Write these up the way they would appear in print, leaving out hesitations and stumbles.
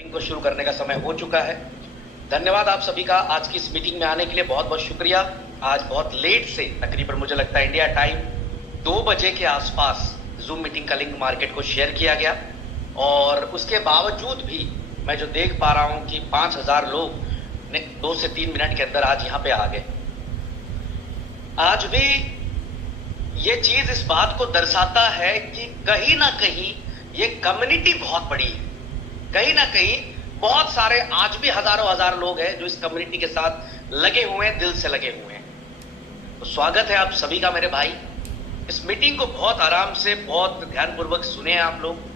Meeting को शुरू करने का समय हो चुका है। धन्यवाद आप सभी का आज की इस मीटिंग में आने के लिए, बहुत बहुत शुक्रिया। आज बहुत लेट से, तकरीबन मुझे लगता है इंडिया टाइम 2 बजे के आसपास जूम मीटिंग का लिंक मार्केट को शेयर किया गया और उसके बावजूद भी मैं जो देख पा रहा हूं कि 5000 लोग 2 से 3 मिनट के अंदर आज यहां पे आ गए। आज भी ये चीज इस बात को दर्शाता है कि कहीं ना कहीं ये कम्युनिटी बहुत बड़ी है। कहीं ना कहीं बहुत सारे आज भी हजारों लोग हैं जो इस कम्युनिटी के साथ लगे हुए हैं, दिल से लगे हुए हैं। तो स्वागत है आप सभी का मेरे भाई। इस मीटिंग को बहुत आराम से, बहुत ध्यानपूर्वक सुने आप लोग।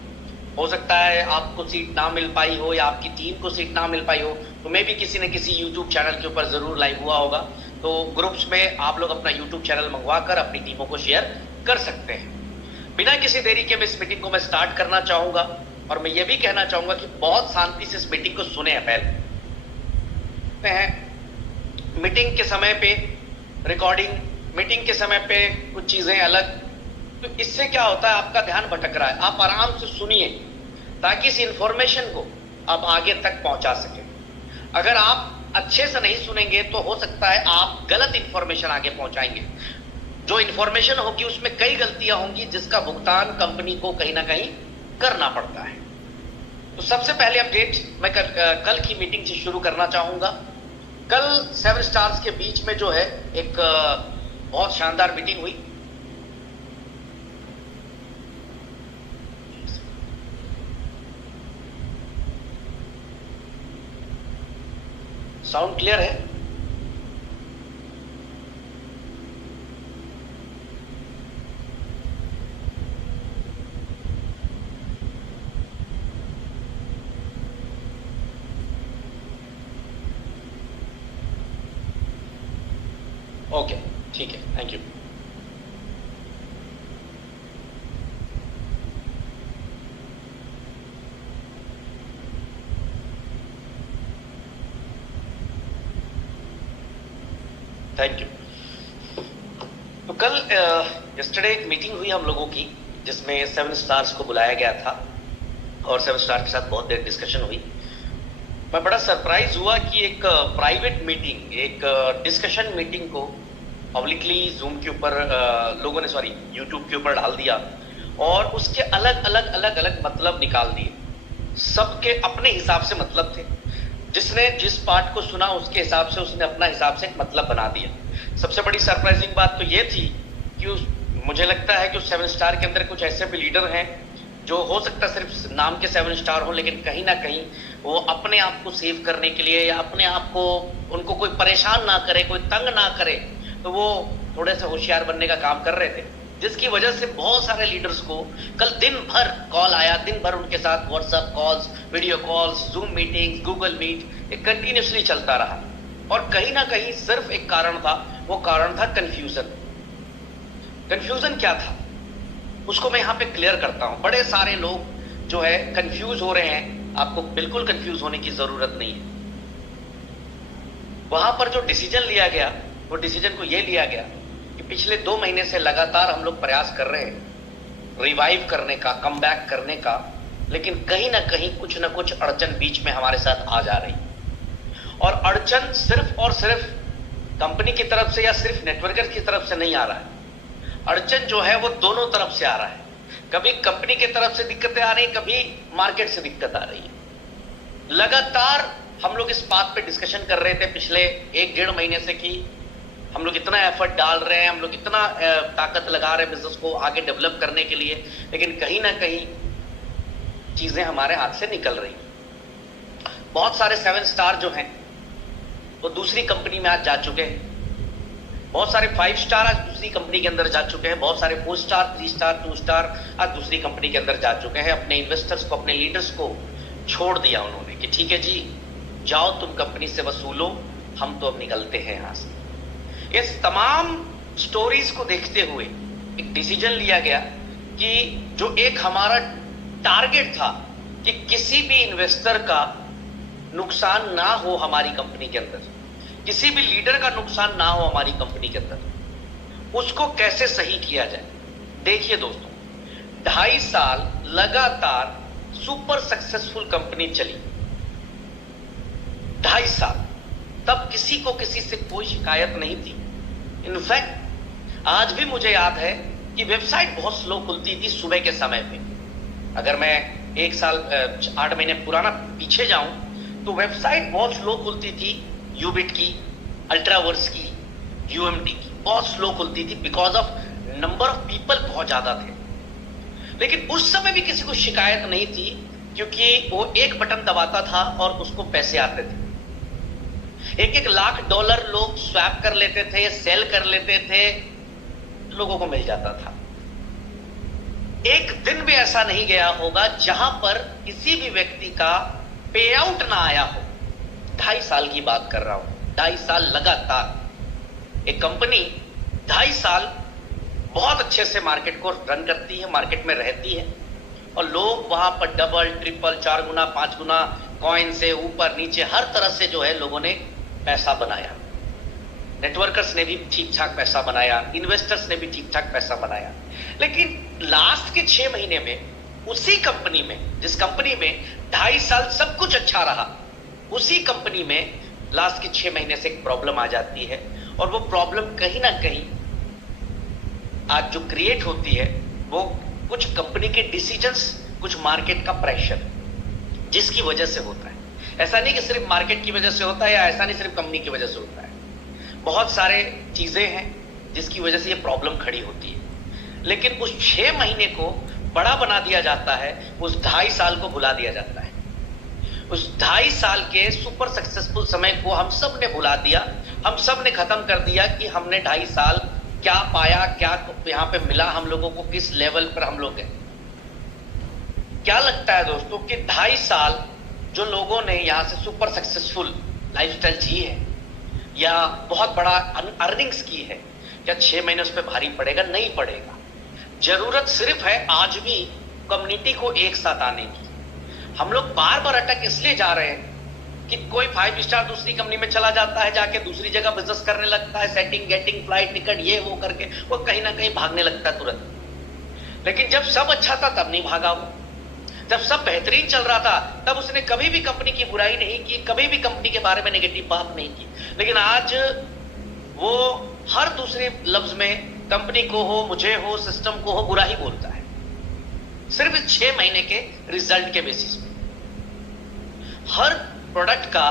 हो सकता है आपको सीट ना मिल पाई हो या आपकी टीम को सीट ना मिल पाई हो, तो मे भी किसी न किसी यूट्यूब चैनल के ऊपर जरूर लाइव हुआ होगा। तो ग्रुप्स में आप लोग अपना यूट्यूब चैनल मंगवा कर अपनी टीमों को शेयर कर सकते हैं। बिना किसी देरी के मैं इस मीटिंग को मैं स्टार्ट करना चाहूंगा और मैं ये भी कहना चाहूंगा कि बहुत शांति से इस मीटिंग को सुने हैं। पहले हैं मीटिंग के समय पे रिकॉर्डिंग, मीटिंग के समय पे कुछ चीजें अलग, तो इससे क्या होता है आपका ध्यान भटक रहा है। आप आराम से सुनिए ताकि इस इंफॉर्मेशन को आप आगे तक पहुंचा सके। अगर आप अच्छे से नहीं सुनेंगे तो हो सकता है आप गलत इंफॉर्मेशन आगे पहुंचाएंगे। जो इंफॉर्मेशन होगी उसमें कई गलतियां होंगी जिसका भुगतान कंपनी को कहीं ना कहीं करना पड़ता है। तो सबसे पहले अपडेट मैं कल की मीटिंग से शुरू करना चाहूंगा। कल 7 स्टार्स के बीच में जो है एक बहुत शानदार मीटिंग हुई। साउंड क्लियर है? ओके, ठीक है, थैंक यू। Thank you. तो कल यस्टरडे एक मीटिंग हुई हम लोगों की जिसमें 7 स्टार्स को बुलाया गया था और 7 स्टार के साथ बहुत देर डिस्कशन हुई। मैं बड़ा सरप्राइज हुआ कि एक प्राइवेट मीटिंग, एक डिस्कशन मीटिंग को पब्लिकली जूम के ऊपर लोगों ने यूट्यूब के ऊपर डाल दिया और उसके अलग अलग मतलब निकाल दिए। सबके अपने हिसाब से मतलब थे। जिसने जिस पार्ट को सुना उसके हिसाब से उसने अपना हिसाब से एक मतलब बना दिया। सबसे बड़ी सरप्राइजिंग बात तो ये थी कि मुझे लगता है कि उस 7 स्टार के अंदर कुछ ऐसे भी लीडर हैं जो हो सकता है सिर्फ नाम के 7 स्टार हो, लेकिन कहीं ना कहीं वो अपने आप को सेव करने के लिए या अपने आप को, उनको कोई परेशान ना करे, कोई तंग ना करे, तो वो थोड़े से होशियार बनने का काम कर रहे थे। जिसकी वजह से बहुत सारे लीडर्स को कल दिन भर कॉल आया, दिन भर उनके साथ WhatsApp calls, video calls, Zoom meetings, Google Meet, एक कंटिन्यूसली चलता रहा। और कहीं ना कहीं सिर्फ एक कारण था, वो कारण था कंफ्यूजन। कंफ्यूजन क्या था उसको मैं यहां पे क्लियर करता हूं। बड़े सारे लोग जो है कंफ्यूज हो रहे हैं, आपको बिल्कुल कंफ्यूज होने की जरूरत नहीं है। वहां पर जो डिसीजन लिया गया, वो डिसीजन को यह लिया गया कि पिछले 2 महीने से लगातार हम लोग प्रयास कर रहे हैं रिवाइव करने का, कम बैक करने का, लेकिन कहीं ना कहीं कुछ ना कुछ अड़चन बीच में हमारे साथ आ जा रही। और अड़चन सिर्फ और सिर्फ कंपनी की तरफ से या सिर्फ नेटवर्कर की तरफ से नहीं आ रहा है। अड़चन जो है वो दोनों तरफ से आ रहा है। कभी कंपनी की तरफ से दिक्कतें आ रही, कभी मार्केट से दिक्कत आ रही है। लगातार हम लोग इस बात पे डिस्कशन कर रहे थे पिछले 1-1.5 महीने से कि हम लोग इतना एफर्ट डाल रहे हैं, हम लोग इतना ताकत लगा रहे हैं बिजनेस को आगे डेवलप करने के लिए, लेकिन कहीं ना कहीं चीजें हमारे हाथ से निकल रही। बहुत सारे 7 स्टार जो हैं वो दूसरी कंपनी में आज जा चुके हैं। बहुत सारे 5 स्टार आज दूसरी कंपनी के अंदर जा चुके हैं। बहुत सारे 4 स्टार, 3 स्टार, 2 स्टार आज दूसरी कंपनी के अंदर जा चुके हैं। अपने इन्वेस्टर्स को, अपने लीडर्स को छोड़ दिया उन्होंने कि ठीक है जी, जाओ तुम कंपनी से वसूलो, हम तो अब निकलते हैं यहां से। इस तमाम स्टोरीज को देखते हुए एक डिसीजन लिया गया कि जो एक हमारा टारगेट था कि किसी भी इन्वेस्टर का नुकसान ना हो हमारी कंपनी के अंदर, किसी भी लीडर का नुकसान ना हो हमारी कंपनी के अंदर, उसको कैसे सही किया जाए। देखिए दोस्तों, 2.5 साल लगातार सुपर सक्सेसफुल कंपनी चली। 2.5 साल, तब किसी को किसी से कोई शिकायत नहीं थी। इनफैक्ट आज भी मुझे याद है कि वेबसाइट बहुत स्लो खुलती थी सुबह के समय पे। अगर मैं 1 साल 8 महीने पुराना पीछे जाऊं तो वेबसाइट बहुत स्लो खुलती थी, यूबिट की, अल्ट्रावर्स की, यूएमटी की, बहुत स्लो खुलती थी because of number of people बहुत ज्यादा थे। लेकिन उस समय भी किसी को शिकायत नहीं थी, क्योंकि वो एक बटन दबाता था और उसको पैसे आते थे। 1-1 लाख डॉलर लोग स्वैप कर लेते थे, सेल कर लेते थे, लोगों को मिल जाता था। एक दिन भी ऐसा नहीं गया होगा जहां पर किसी भी व्यक्ति का पे आउट ना आया हो। 2.5 साल की बात कर रहा हूं, 2.5 साल लगातार। एक कंपनी 2.5 साल बहुत अच्छे से मार्केट को रन करती है, मार्केट में रहती है, और लोग वहां पर डबल, ट्रिपल, 4 गुना, 5 गुना कॉइन से ऊपर नीचे हर तरह से जो है लोगों ने पैसा बनाया। नेटवर्कर्स ने भी ठीक ठाक पैसा बनाया, इन्वेस्टर्स ने भी ठीक ठाक पैसा बनाया। लेकिन लास्ट के 6 महीने में उसी कंपनी में, जिस कंपनी में 2.5 साल सब कुछ अच्छा रहा, उसी कंपनी में लास्ट के 6 महीने से एक प्रॉब्लम आ जाती है। और वो प्रॉब्लम कहीं ना कहीं आज जो क्रिएट होती है वो कुछ कंपनी के डिसीजंस, कुछ मार्केट का प्रेशर, जिसकी वजह से होता है। ऐसा नहीं कि सिर्फ मार्केट की वजह से होता है, या ऐसा नहीं सिर्फ कंपनी की वजह से होता है। बहुत सारे चीजें हैं जिसकी वजह से ये प्रॉब्लम खड़ी होती है। लेकिन उस 6 महीने को बड़ा बना दिया जाता है, उस 2.5 साल को भुला दिया जाता है। उस 2.5 साल के सुपर सक्सेसफुल समय को हम सब ने भुला दिया। हम सब ने खत्म कर दिया कि हमने 2.5 साल क्या पाया, क्या यहां पे मिला हम लोगों को, किस लेवल पर हम लोग हैं। क्या लगता है दोस्तों कि 2.5 साल जो लोगों ने यहां से सुपर सक्सेसफुल लाइफस्टाइल जी है, या बहुत बड़ा अर्निंग्स की है, क्या 6 महीने उस पर भारी पड़ेगा? नहीं पड़ेगा। जरूरत सिर्फ है आज भी कम्युनिटी को एक साथ आने की। हम लोग बार बार अटक इसलिए जा रहे हैं कि कोई 5 स्टार दूसरी कंपनी में चला जाता है, जाके दूसरी जगह बिजनेस करने लगता है, सेटिंग, गेटिंग, फ्लाइट टिकट, ये वो करके वो कहीं ना कहीं भागने लगता है तुरंत। लेकिन जब सब अच्छा था तब नहीं भागा वो। जब सब बेहतरीन चल रहा था तब उसने कभी भी कंपनी की बुराई नहीं की, कभी भी कंपनी के बारे में नेगेटिव बात नहीं की। लेकिन आज वो हर दूसरे लफ्ज में कंपनी को हो, मुझे हो, सिस्टम को हो, बुरा ही बोलता है, सिर्फ 6 महीने के रिजल्ट के बेसिस पे। हर प्रोडक्ट का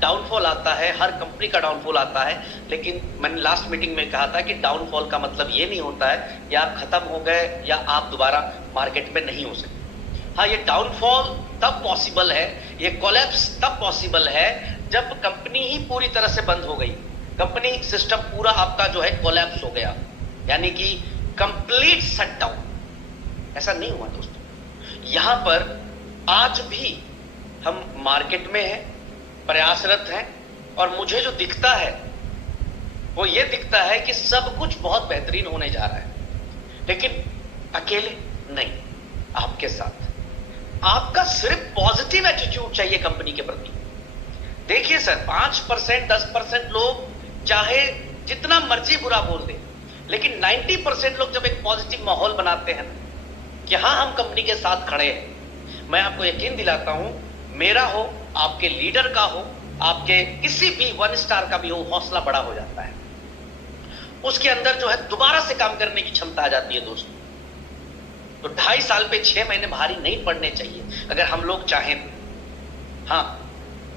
डाउनफॉल आता है, हर कंपनी का डाउनफॉल आता है। लेकिन मैंने लास्ट मीटिंग में कहा था कि डाउनफॉल का मतलब ये नहीं होता है या आप खत्म हो गए या आप दोबारा मार्केट में नहीं हो सकते। हाँ, ये डाउनफॉल तब पॉसिबल है, ये कोलैप्स तब पॉसिबल है जब कंपनी ही पूरी तरह से बंद हो गई, कंपनी सिस्टम पूरा आपका जो है कोलैप्स हो गया, यानी कि कंप्लीट शटडाउन। ऐसा नहीं हुआ दोस्तों। यहां पर आज भी हम मार्केट में हैं, प्रयासरत हैं, और मुझे जो दिखता है वो ये दिखता है कि सब कुछ बहुत बेहतरीन होने जा रहा है। लेकिन अकेले नहीं, आपके साथ। आपका सिर्फ पॉजिटिव एटीट्यूड चाहिए कंपनी के प्रति। देखिए सर, 5%, 10% लोग चाहे जितना मर्जी बुरा बोल दे, लेकिन 90% लोग जब एक पॉजिटिव माहौल बनाते हैं कि हाँ हम कंपनी के साथ खड़े हैं, मैं आपको यकीन दिलाता हूं, मेरा हो, आपके लीडर का हो, आपके किसी भी 1 स्टार का भी हो, हौसला बड़ा हो जाता है। उसके अंदर जो है दोबारा से काम करने की क्षमता आ जाती है दोस्तों। तो 2.5 साल पे 6 महीने भारी नहीं पड़ने चाहिए अगर हम लोग चाहें तो। हाँ,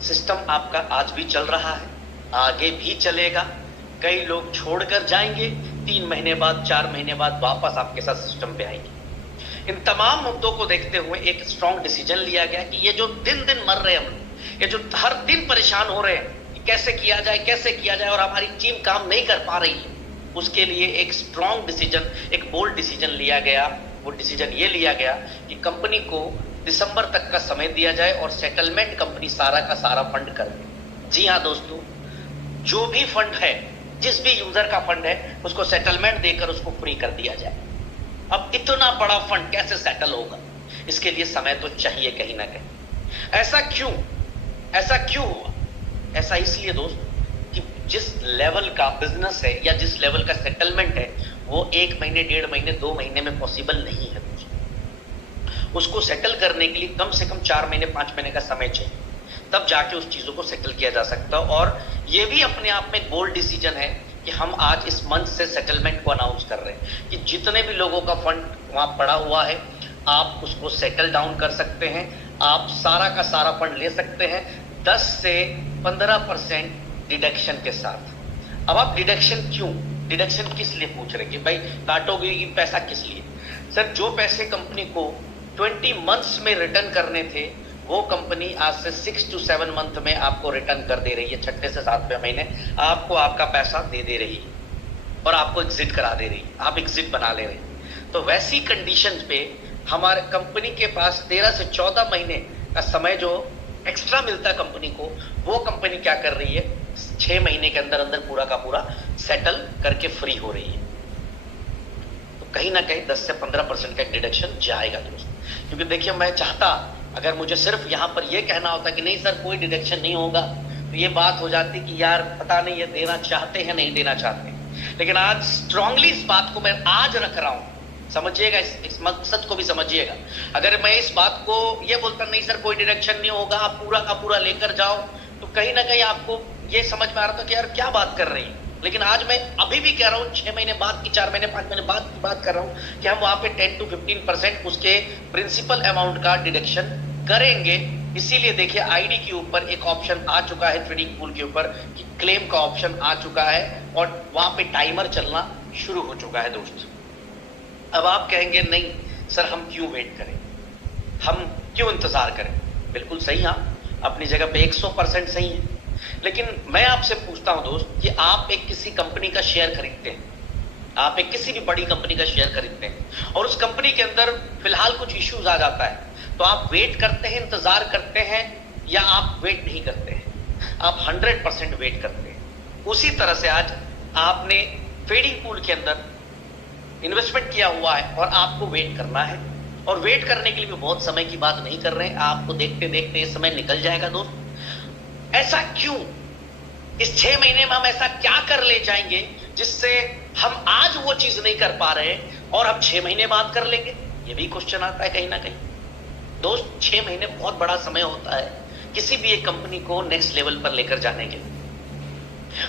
सिस्टम आपका आज भी चल रहा है, आगे भी चलेगा। कई लोग छोड़कर जाएंगे, 3 महीने बाद, 4 महीने बाद वापस आपके साथ सिस्टम पे आएंगे। इन तमाम मुद्दों को देखते हुए एक स्ट्रॉन्ग डिसीजन लिया गया कि ये जो दिन दिन मर रहे हैं हम लोग, ये जो हर दिन परेशान हो रहे हैं कि कैसे किया जाए, कैसे किया जाए, और हमारी टीम काम नहीं कर पा रही है, उसके लिए एक स्ट्रॉन्ग डिसीजन, एक बोल्ड डिसीजन लिया गया। वो डिसीजन ये लिया गया कि कंपनी को दिसंबर तक का समय दिया जाए और सेटलमेंट कंपनी सारा का सारा फंड कर दे। जी हाँ दोस्तों, जो भी फंड है, जिस भी यूजर का फंड है, उसको सेटलमेंट देकर उसको फ्री कर दिया जाए। अब इतना बड़ा फंड कैसे सेटल होगा? इसके लिए समय तो चाहिए कहीं ना कहीं। ऐसा क्यों हुआ? ऐसा इसलिए दोस्त कि जिस लेवल का बिजनेस है या जिस लेवल का सेटलमेंट है, वो 1 महीने, 1.5 महीने, 2 महीने में पॉसिबल नहीं है दोस्तों। उसको सेटल करने के लिए कम से कम 4 महीने, 5 महीने का समय चाहिए। तब जाके उस चीजों को सेटल किया जा सकता है। और ये भी अपने आप में बोल्ड डिसीजन है कि हम आज इस मंच से सेटलमेंट को अनाउंस कर रहे हैं कि जितने भी लोगों का फंड वहां पड़ा हुआ है, आप उसको सेटल डाउन कर सकते हैं, आप सारा का सारा फंड ले सकते हैं 10 से 15% डिडक्शन के साथ। अब आप डिडक्शन किस लिए पूछ रहे हैं कि भाई काटोगे कि पैसा किस लिए? सर, जो पैसे कंपनी को 20 मंथ्स में रिटर्न करने थे, वो कंपनी आज से 6 to 7 मंथ में आपको रिटर्न कर दे रही है। 6 से 7वें महीने आपको आपका पैसा दे दे रही है और आपको एग्जिट करा दे रही है, आप एग्जिट बना ले रहे हैं। तो वैसी कंडीशंस पे हमारे कंपनी के पास 13 से 14 महीने का समय जो एक्स्ट्रा मिलता है कंपनी को, वो कंपनी क्या कर रही है, 6 महीने के अंदर अंदर पूरा का पूरा सेटल करके फ्री हो रही है। तो कहीं ना कहीं 10 से 15% का डिडक्शन जाएगा दोस्त। क्योंकि देखिए, मैं चाहता अगर मुझे सिर्फ यहां पर यह कहना होता कि नहीं सर कोई डिडक्शन नहीं होगा, तो ये बात हो जाती कि यार पता नहीं ये देना चाहते हैं नहीं देना चाहते। लेकिन आज स्ट्रांगली इस बात को मैं आज रख रहा हूं, समझिएगा, इस मकसद को भी समझिएगा। अगर मैं इस बात को ये बोलता नहीं सर कोई डिडक्शन नहीं होगा, आप पूरा का पूरा लेकर जाओ, तो कहीं ना कहीं आपको ये समझ में आ रहा था कि यार क्या बात कर रही है। लेकिन आज मैं अभी भी कह रहा हूं, 6 महीने बाद की, 4 महीने 5 महीने बाद की बात कर रहा हूं कि हम वहां पे 10 to 15% उसके प्रिंसिपल अमाउंट का डिडक्शन करेंगे। इसीलिए देखिए आईडी के ऊपर एक ऑप्शन आ चुका है, ट्रेडिंग पूल के ऊपर कि क्लेम का ऑप्शन आ चुका है और वहां पे टाइमर चलना शुरू हो चुका है दोस्त। अब आप कहेंगे नहीं सर हम क्यों वेट करें, हम क्यों इंतजार करें? बिल्कुल सही, हाँ अपनी जगह पे 100% सही है। लेकिन मैं आपसे पूछता हूं दोस्त कि आप एक किसी कंपनी का शेयर खरीदते हैं, आप एक किसी भी बड़ी कंपनी का शेयर खरीदते हैं और उस कंपनी के अंदर फिलहाल कुछ इश्यूज आ जाता है, तो आप वेट करते हैं, इंतजार करते हैं, या आप वेट नहीं करते हैं? आप 100% वेट करते हैं। उसी तरह से आज आपने ट्रेडिंग पूल के अंदर इन्वेस्टमेंट किया हुआ है और आपको वेट करना है, और वेट करने के लिए भी बहुत समय की बात नहीं कर रहे हैं, आपको देखते देखते ये समय निकल जाएगा दोस्त। ऐसा क्यों? इस 6 महीने में हम ऐसा क्या कर ले जाएंगे जिससे हम आज वो चीज नहीं कर पा रहे हैं और हम 6 महीने बाद कर लेंगे? ये भी क्वेश्चन आता है कहीं ना कहीं दोस्त। 6 महीने बहुत बड़ा समय होता है किसी भी एक कंपनी को नेक्स्ट लेवल पर लेकर जाने के लिए।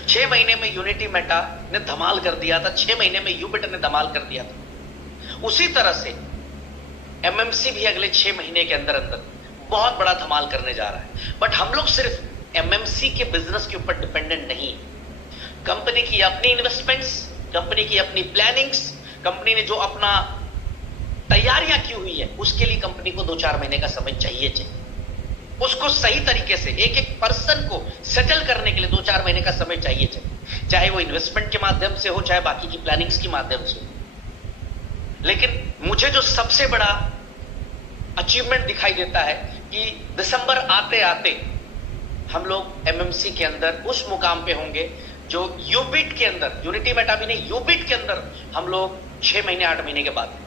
6 महीने में यूनिटी मेटा ने धमाल कर दिया था, 6 महीने में यूबिट ने धमाल कर दिया था। उसी तरह से एमएमसी भी अगले 6 महीने के अंदर अंदर बहुत बड़ा धमाल करने जा रहा है। बट हम लोग सिर्फ एमएमसी के बिजनेस के ऊपर डिपेंडेंट नहीं, कंपनी की अपनी इन्वेस्टमेंट्स, कंपनी की अपनी प्लानिंग्स, कंपनी ने जो अपना तैयारियां की हुई है उसके लिए कंपनी को 2-4 महीने का समय चाहिए। उसको सही तरीके से एक एक पर्सन को सेटल करने के लिए 2-4 महीने का समय चाहिए, चाहे वो इन्वेस्टमेंट के माध्यम से हो, चाहे बाकी की प्लानिंग्स के माध्यम से हो। लेकिन मुझे जो सबसे बड़ा अचीवमेंट दिखाई देता है कि दिसंबर आते आते हम लोग एमएमसी के अंदर उस मुकाम पे होंगे जो यूबिट के अंदर, यूनिटी मेटा भी नहीं, यूबिट के अंदर हम लोग 6 महीने 8 महीने के बाद,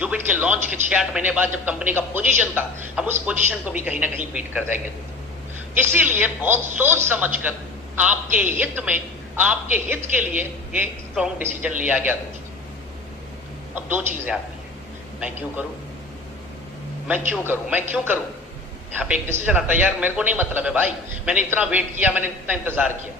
यूबिट के लॉन्च के 6-8 महीने बाद जब कंपनी का पोजीशन था, हम उस पोजीशन को भी कहीं ना कहीं बीट कर जाएंगे। इसीलिए बहुत सोच समझकर आपके हित में, आपके हित के लिए ये स्ट्रॉन्ग डिसीजन लिया गया दोस्तों। अब 2 चीजें आती हैं, मैं क्यों करूं, मैं क्यों करूं, मैं क्यों करूं। यहाँ पे एक डिसीजन आता है, यार मेरे को नहीं मतलब है भाई, मैंने इतना वेट किया, मैंने इतना इंतजार किया।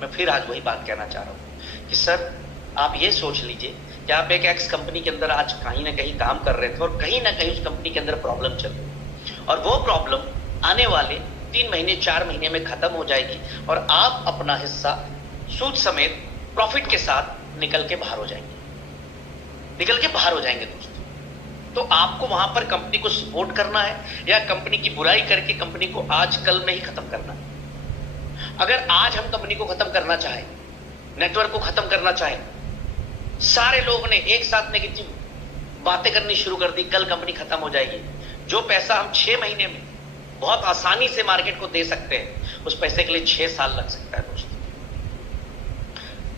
मैं फिर आज वही बात कहना चाह रहा हूं कि सर आप ये सोच लीजिए कि आप एक एक्स कंपनी के अंदर आज कहीं ना कहीं काम कर रहे थे और कहीं ना कहीं उस कंपनी के अंदर प्रॉब्लम चल रही है और वो प्रॉब्लम आने वाले 3 महीने 4 महीने में खत्म हो जाएगी और आप अपना हिस्सा सूद समेत प्रॉफिट के साथ निकल के बाहर हो जाएंगे दोस्तों। तो आपको वहां पर कंपनी को सपोर्ट करना है या कंपनी की बुराई करके कंपनी को आज कल में ही खत्म करना है? अगर आज हम कंपनी को खत्म करना चाहें, नेटवर्क को खत्म करना चाहें, सारे लोगों ने एक साथ नेगेटिव बातें करनी शुरू कर दी, कल कंपनी खत्म हो जाएगी। जो पैसा हम 6 महीने में बहुत आसानी से मार्केट को दे सकते हैं, उस पैसे के लिए 6 साल लग सकता है दोस्तों।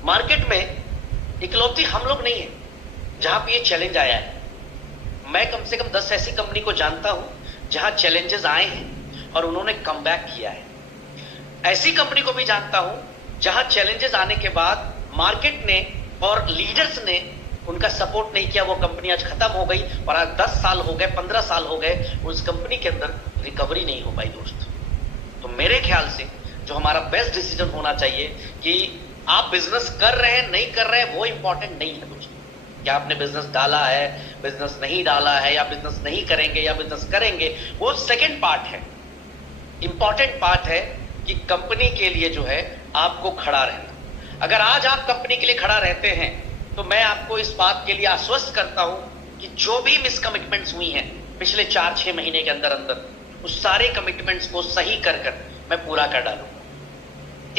मार्केट में इकलौती हम लोग नहीं है जहां पे ये चैलेंज आया है। मैं कम से कम 10 ऐसी कंपनी को जानता हूं जहां चैलेंजेस आए हैं और उन्होंने कम बैक किया है। ऐसी कंपनी को भी जानता हूं जहां चैलेंजेस आने के बाद मार्केट ने और लीडर्स ने उनका सपोर्ट नहीं किया, वो कंपनी आज खत्म हो गई और आज 10 साल हो गए, 15 साल हो गए, उस कंपनी के अंदर रिकवरी नहीं हो पाई दोस्त। ख्याल से जो हमारा बेस्ट डिसीजन होना चाहिए कि आप बिजनेस कर रहे हैं नहीं कर रहे हैं वो इंपॉर्टेंट नहीं है मुझे, क्या आपने बिजनेस डाला है, बिजनेस नहीं डाला है, या बिजनेस नहीं करेंगे या बिजनेस करेंगे, वो सेकंड पार्ट है। इंपॉर्टेंट पार्ट है कि कंपनी के लिए जो है आपको खड़ा रहना। अगर आज आप कंपनी के लिए खड़ा रहते हैं तो मैं आपको इस बात के लिए आश्वस्त करता हूं कि जो भी मिसकमिटमेंट्स हुई हैं पिछले 4-6 महीने के अंदर अंदर, उस सारे कमिटमेंट्स को सही कर कर मैं पूरा कर डालूंगा।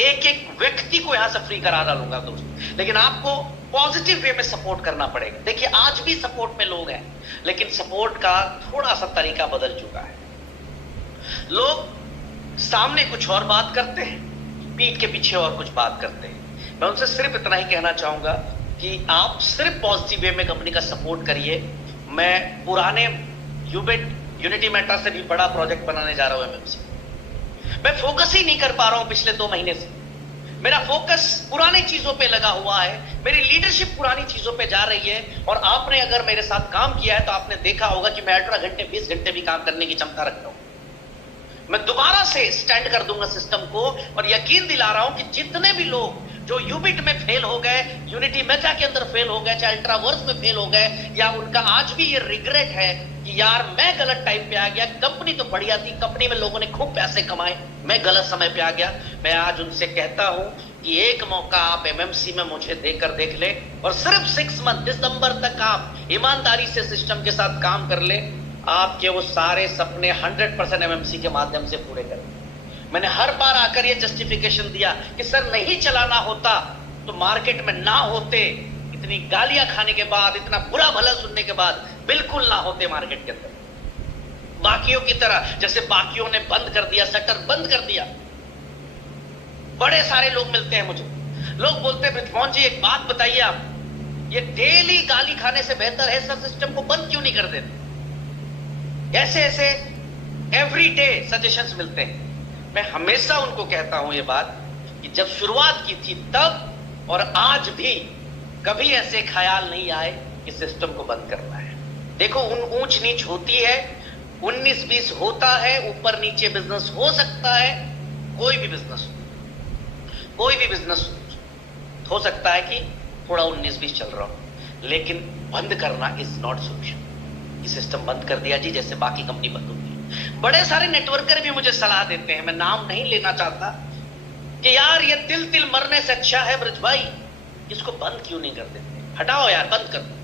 एक एक व्यक्ति को यहां से फ्री करा डालूंगा दोस्त, लेकिन आपको पॉजिटिव वे में सपोर्ट करना पड़ेगा। देखिए आज भी सपोर्ट में लोग हैं, लेकिन सपोर्ट का थोड़ा सा तरीका बदल चुका है। लोग सामने कुछ और बात करते हैं, पीठ के पीछे और कुछ बात करते हैं। मैं उनसे सिर्फ इतना ही कहना चाहूंगा कि आप सिर्फ पॉजिटिव वे में कंपनी का सपोर्ट करिए। मैं पुराने यूनिटी मेटा से भी बड़ा प्रोजेक्ट बनाने जा रहा हूं एमएमसी। मैं फोकस ही नहीं कर पा रहा हूं पिछले 2 महीने से। मेरा फोकस पुरानी चीजों पे लगा हुआ है, मेरी लीडरशिप पुरानी चीजों पे जा रही है। और आपने अगर मेरे साथ काम किया है तो आपने देखा होगा कि मैं 18 घंटे 20 घंटे भी काम करने की क्षमता रखता हूं। मैं दोबारा से स्टैंड कर दूंगा सिस्टम को, और यकीन दिला रहा हूं कि जितने भी लोग जो यूबिट में फेल हो गए, यूनिटी मेटा के अंदर फेल हो गए, चाहे अल्ट्रावर्स में फेल हो गए, या उनका आज भी ये रिग्रेट है कि यार मैं गलत टाइम पे आ गया, कंपनी तो बढ़िया थी, कंपनी में लोगों ने खूब पैसे कमाए, मैं गलत समय पे आ गया, मैं आज उनसे कहता हूं कि एक मौका आप एमएमसी में मुझे देकर देख ले, और सिर्फ 6 मंथ दिसंबर तक आप ईमानदारी से सिस्टम के साथ काम कर ले, आपके वो सारे सपने 100% एमएमसी के माध्यम से पूरे करें। मैंने हर बार आकर ये जस्टिफिकेशन दिया कि सर नहीं चलाना होता तो मार्केट में ना होते, इतनी गालियां खाने के बाद, इतना बुरा भला सुनने के बाद बिल्कुल ना होते मार्केट के अंदर। बाकियों की तरह, जैसे बाकियों ने बंद कर दिया, शटर बंद कर दिया। बड़े सारे लोग मिलते हैं मुझे, लोग बोलते हैं ब्रिजमोहन जी एक बात बताइए, आप ये डेली गाली खाने से बेहतर है सर सिस्टम को बंद क्यों नहीं कर देते। ऐसे ऐसे एवरी डे सजेशंस मिलते हैं। मैं हमेशा उनको कहता हूं ये बात कि जब शुरुआत की थी तब और आज भी कभी ऐसे ख्याल नहीं आए कि सिस्टम को बंद करना है। देखो ऊंच नीच होती है, 19-20 होता है, ऊपर नीचे बिजनेस हो सकता है, कोई भी बिजनेस हो सकता है कि थोड़ा 19-20 चल रहा हो, लेकिन बंद करना इज नॉट सोल्यूशन। ये सिस्टम बंद कर दिया जी, जैसे बाकी कंपनी बंद होती है। बड़े सारे नेटवर्कर भी मुझे सलाह देते हैं, मैं नाम नहीं लेना चाहता, कि यार ये तिल मरने से अच्छा है ब्रज भाई, इसको बंद क्यों नहीं कर देते, हटाओ यार, बंद कर दो,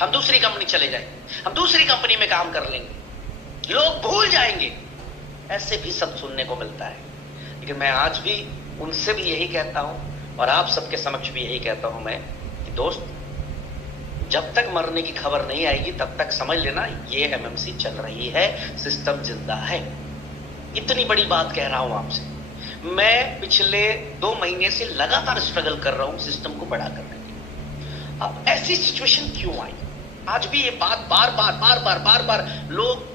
हम दूसरी कंपनी चले जाएंगे, हम दूसरी कंपनी में काम कर लेंगे, लोग भूल जाएंगे। ऐसे भी सब सुनने को मिलता है। लेकिन मैं आज भी उनसे भी यही कहता हूं और आप सबके समक्ष भी यही कहता हूं मैं कि दोस्त, जब तक मरने की खबर नहीं आएगी तब तक समझ लेना ये एमएमसी चल रही है, सिस्टम जिंदा है। इतनी बड़ी बात कह रहा हूं आपसे। मैं पिछले 2 महीने से लगातार स्ट्रगल कर रहा हूं सिस्टम को बड़ा करने के। अब ऐसी सिचुएशन क्यों आई? आज भी ये बात बार बार लोग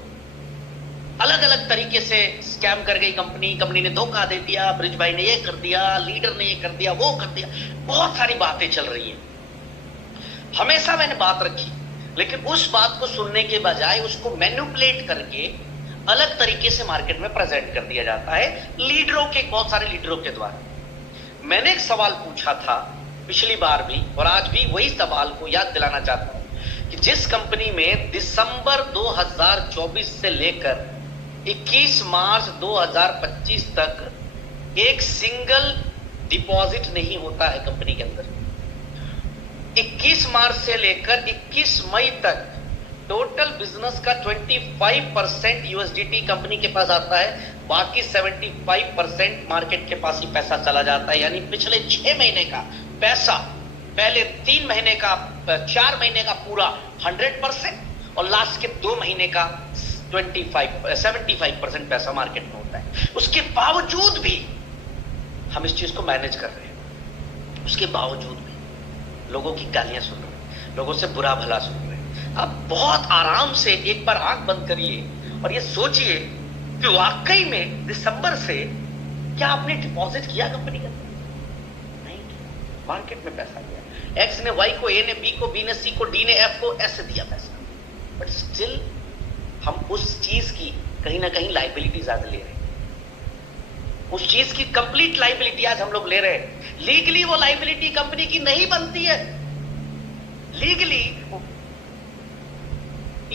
अलग अलग तरीके से स्कैम कर गई कंपनी ने धोखा दे दिया, ब्रिज भाई ने ये कर दिया, लीडर ने ये कर दिया, वो कर दिया, बहुत सारी बातें चल रही है। हमेशा मैंने बात रखी, लेकिन उस बात को सुनने के बजाय उसको मैनिपुलेट करके अलग तरीके से मार्केट में प्रेजेंट कर दिया जाता है बहुत सारे लीडरों के द्वारा। मैंने एक सवाल पूछा था पिछली बार भी और आज भी वही सवाल को याद दिलाना चाहता हूं कि जिस कंपनी में दिसंबर 2024 से लेकर 21 मार्च 2025 तक एक सिंगल डिपॉजिट नहीं होता है कंपनी के अंदर, 21 मार्च से लेकर 21 मई तक टोटल बिजनेस का 25% यूएसडीटी कंपनी के पास आता है, बाकी 75% मार्केट के पास ही पैसा चला जाता है। यानी पिछले 6 महीने का पैसा, पहले 3 महीने का, 4 महीने का पूरा 100% और लास्ट के 2 महीने का 75% पैसा मार्केट में होता है। उसके बावजूद भी हम इस चीज को मैनेज कर रहे हैं, उसके बावजूद भी लोगों की गालियां सुन रहे हैं, लोगों से बुरा भला सुन रहे हैं। अब बहुत आराम से एक बार आंख बंद करिए और ये सोचिए कि वाकई में दिसंबर से क्या आपने डिपॉजिट किया कंपनी के अंदर? नहीं किया। मार्केट में पैसा गया, एक्स ने वाई को, ए ने बी को, बी ने सी को, डी ने एफ को, ऐसे दिया पैसा, बट स्टिल हम उस चीज की कहीं ना कहीं लाइबिलिटी ज्यादा ले रहे हैं। उस चीज की कंप्लीट लाइबिलिटी आज हम लोग ले रहे हैं। लीगली वो लाइबिलिटी कंपनी की नहीं बनती है, लीगली,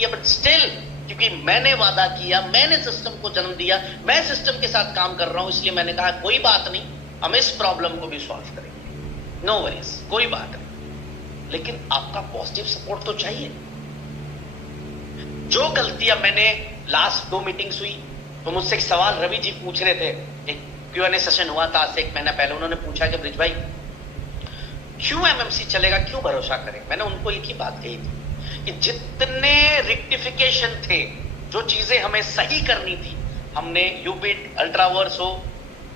बट स्टिल क्योंकि मैंने वादा किया, मैंने सिस्टम को जन्म दिया, मैं सिस्टम के साथ काम कर रहा हूं, इसलिए मैंने कहा कोई बात नहीं, हम इस प्रॉब्लम को भी सॉल्व करेंगे, नो वरीज, कोई बात नहीं। लेकिन आपका पॉजिटिव सपोर्ट तो चाहिए। जो गलतियां मैंने लास्ट 2 मीटिंग्स हुई, तो मुझसे एक सवाल रवि जी पूछ रहे थे, एक Q&A सेशन हुआ था आज से 1 महीना पहले, उन्होंने पूछा कि ब्रिज भाई क्यों एमएमसी चलेगा, क्यों भरोसा करें। मैंने उनको एक ही बात कही थी कि जितने रेक्टिफिकेशन थे, जो चीजें हमें सही करनी थी, हमने यूबिट, अल्ट्रावर्स हो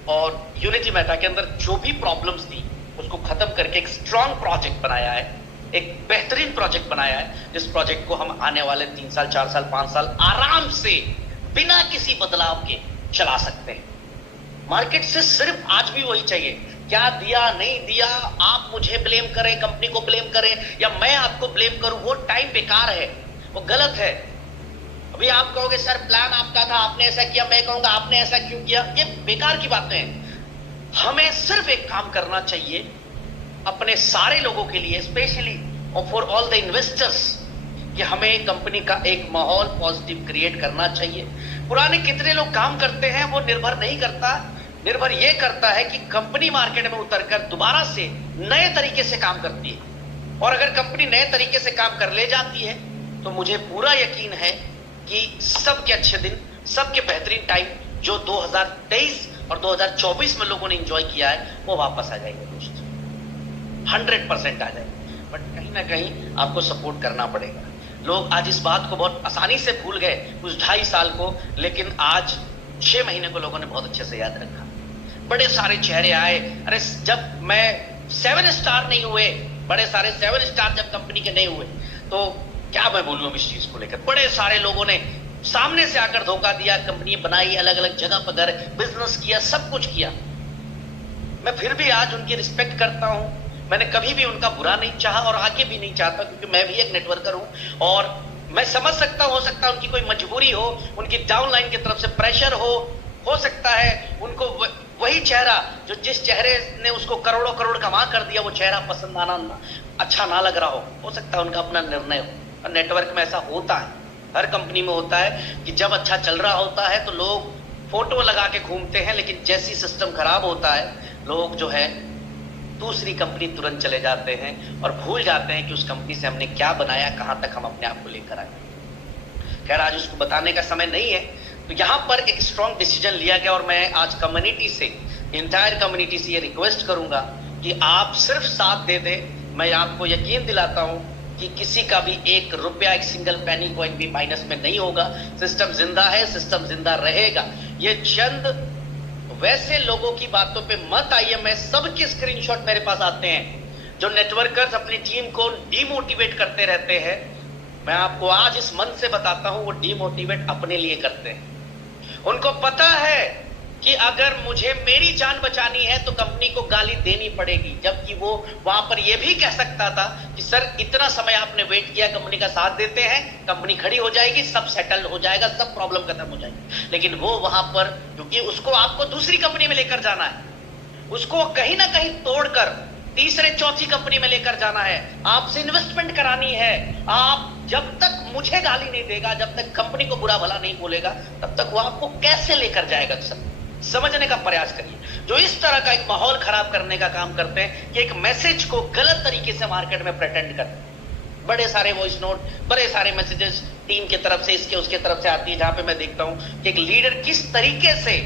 और यूनिटी मेटा के अंदर जो भी प्रॉब्लम्स थी उसको खत्म करके एक स्ट्रॉन्ग प्रोजेक्ट बनाया है, एक बेहतरीन प्रोजेक्ट बनाया है, जिस प्रोजेक्ट को हम आने वाले 3 साल, 4 साल, 5 साल आराम से बिना किसी बदलाव के चला सकते हैं। मार्केट से सिर्फ आज भी वही चाहिए, क्या दिया नहीं दिया, आप मुझे ब्लेम करें, कंपनी को ब्लेम करें या मैं आपको ब्लेम करूं, वो टाइम बेकार है, वो गलत है। अभी आप कहोगे सर प्लान आपका था, आपने ऐसा किया, मैं कहूंगा आपने ऐसा क्यों किया, ये बेकार की बातें हैं। हमें सिर्फ एक काम करना चाहिए अपने सारे लोगों के लिए, स्पेशली और फॉर ऑल द इन्वेस्टर्स, कि हमें कंपनी का एक माहौल पॉजिटिव क्रिएट करना चाहिए। पुराने कितने लोग काम करते हैं वो निर्भर नहीं करता, निर्भर यह करता है कि कंपनी मार्केट में उतरकर दोबारा से नए तरीके से काम करती है। और अगर कंपनी नए तरीके से काम कर ले जाती है तो मुझे पूरा यकीन है कि सबके अच्छे दिन, सबके बेहतरीन टाइम जो 2023 और 2024 में लोगों ने एंजॉय किया है वो वापस आ जाएंगे दोस्तों, 100% आ जाएंगे। बट कहीं ना कहीं आपको सपोर्ट करना पड़ेगा। लोग आज इस बात को बहुत आसानी से भूल गए उस 2.5 साल को, लेकिन आज 6 महीने को लोगों ने बहुत अच्छे से याद रखा। बड़े सारे चेहरे आए, अरे जब मैं 7 स्टार नहीं हुए, बड़े सारे 7 स्टार जब कंपनी के नहीं हुए, तो क्या मैं बोलूं इस चीज को लेकर, बड़े सारे लोगों ने सामने से आकर धोखा दिया, कंपनी बनाई, अलग अलग जगह पर बिजनेस किया, सब कुछ किया। मैं फिर भी आज उनकी रिस्पेक्ट करता हूं, मैंने कभी भी उनका बुरा नहीं चाहा और आगे भी नहीं चाहता, क्योंकि मैं भी एक नेटवर्कर हूं और मैं समझ सकता हो सकता है उनकी कोई मजबूरी हो, उनकी डाउनलाइन की तरफ से प्रेशर हो सकता है उनको वही चेहरा जो जिस चेहरे ने उसको करोड़ों करोड़ कमा कर दिया वो चेहरा पसंद आना अच्छा ना लग रहा हो सकता है उनका अपना निर्णय हो। और नेटवर्क में ऐसा होता है, हर कंपनी में होता है कि जब अच्छा चल रहा होता है तो लोग फोटो लगा के घूमते हैं, लेकिन जैसी सिस्टम खराब होता है लोग जो है दूसरी कंपनी तुरंत चले जाते हैं और भूल जाते हैं कि उस कंपनी से हमने क्या बनाया, कहां तक हम अपने आप को लेकर आए। खैर आज उसको बताने का समय नहीं है, तो यहां पर एक स्ट्रॉन्ग डिसीजन लिया गया और मैं आज कम्युनिटी से, इंटायर कम्युनिटी से ये रिक्वेस्ट करूंगा कि आप सिर्फ साथ दे दें। मैं आपको यकीन दिलाता हूं कि किसी का भी 1 रुपया, 1 सिंगल पेनी कॉइन भी माइनस में नहीं होगा। सिस्टम जिंदा है, सिस्टम जिंदा रहेगा। ये चंद वैसे लोगों की बातों पे मत आइए, मैं सबके स्क्रीनशॉट मेरे पास आते हैं जो नेटवर्कर्स अपनी टीम को डीमोटिवेट करते रहते हैं। मैं आपको आज इस मन से बताता हूं, वो डीमोटिवेट अपने लिए करते हैं। उनको पता है कि अगर मुझे मेरी जान बचानी है तो कंपनी को गाली देनी पड़ेगी, जबकि वो वहां पर यह भी कह सकता था कि सर इतना समय आपने वेट किया, कंपनी का साथ देते हैं, कंपनी खड़ी हो जाएगी, सब सेटल हो जाएगा, सब प्रॉब्लम खत्म हो जाएगी। लेकिन वो वहां पर, क्योंकि उसको आपको दूसरी कंपनी में लेकर जाना है, उसको कहीं ना कहीं तोड़कर तीसरे चौथी कंपनी में लेकर जाना है, आपसे इन्वेस्टमेंट करानी है। आप जब तक मुझे गाली नहीं देगा, जब तक कंपनी को बुरा भला नहीं बोलेगा, तब तक वो आपको कैसे लेकर जाएगा। सर समझने का प्रयास करिए। जो इस तरह का एक माहौल खराब करने का काम करते हैं कि एक मैसेज को गलत तरीके से मार्केट में प्रेटेंड करते हैं, बड़े सारे वॉइस नोट, बड़े सारे मैसेजेस टीम की तरफ से, इसके उसके तरफ से आती है, जहां पे मैं देखता हूं कि एक लीडर किस तरीके से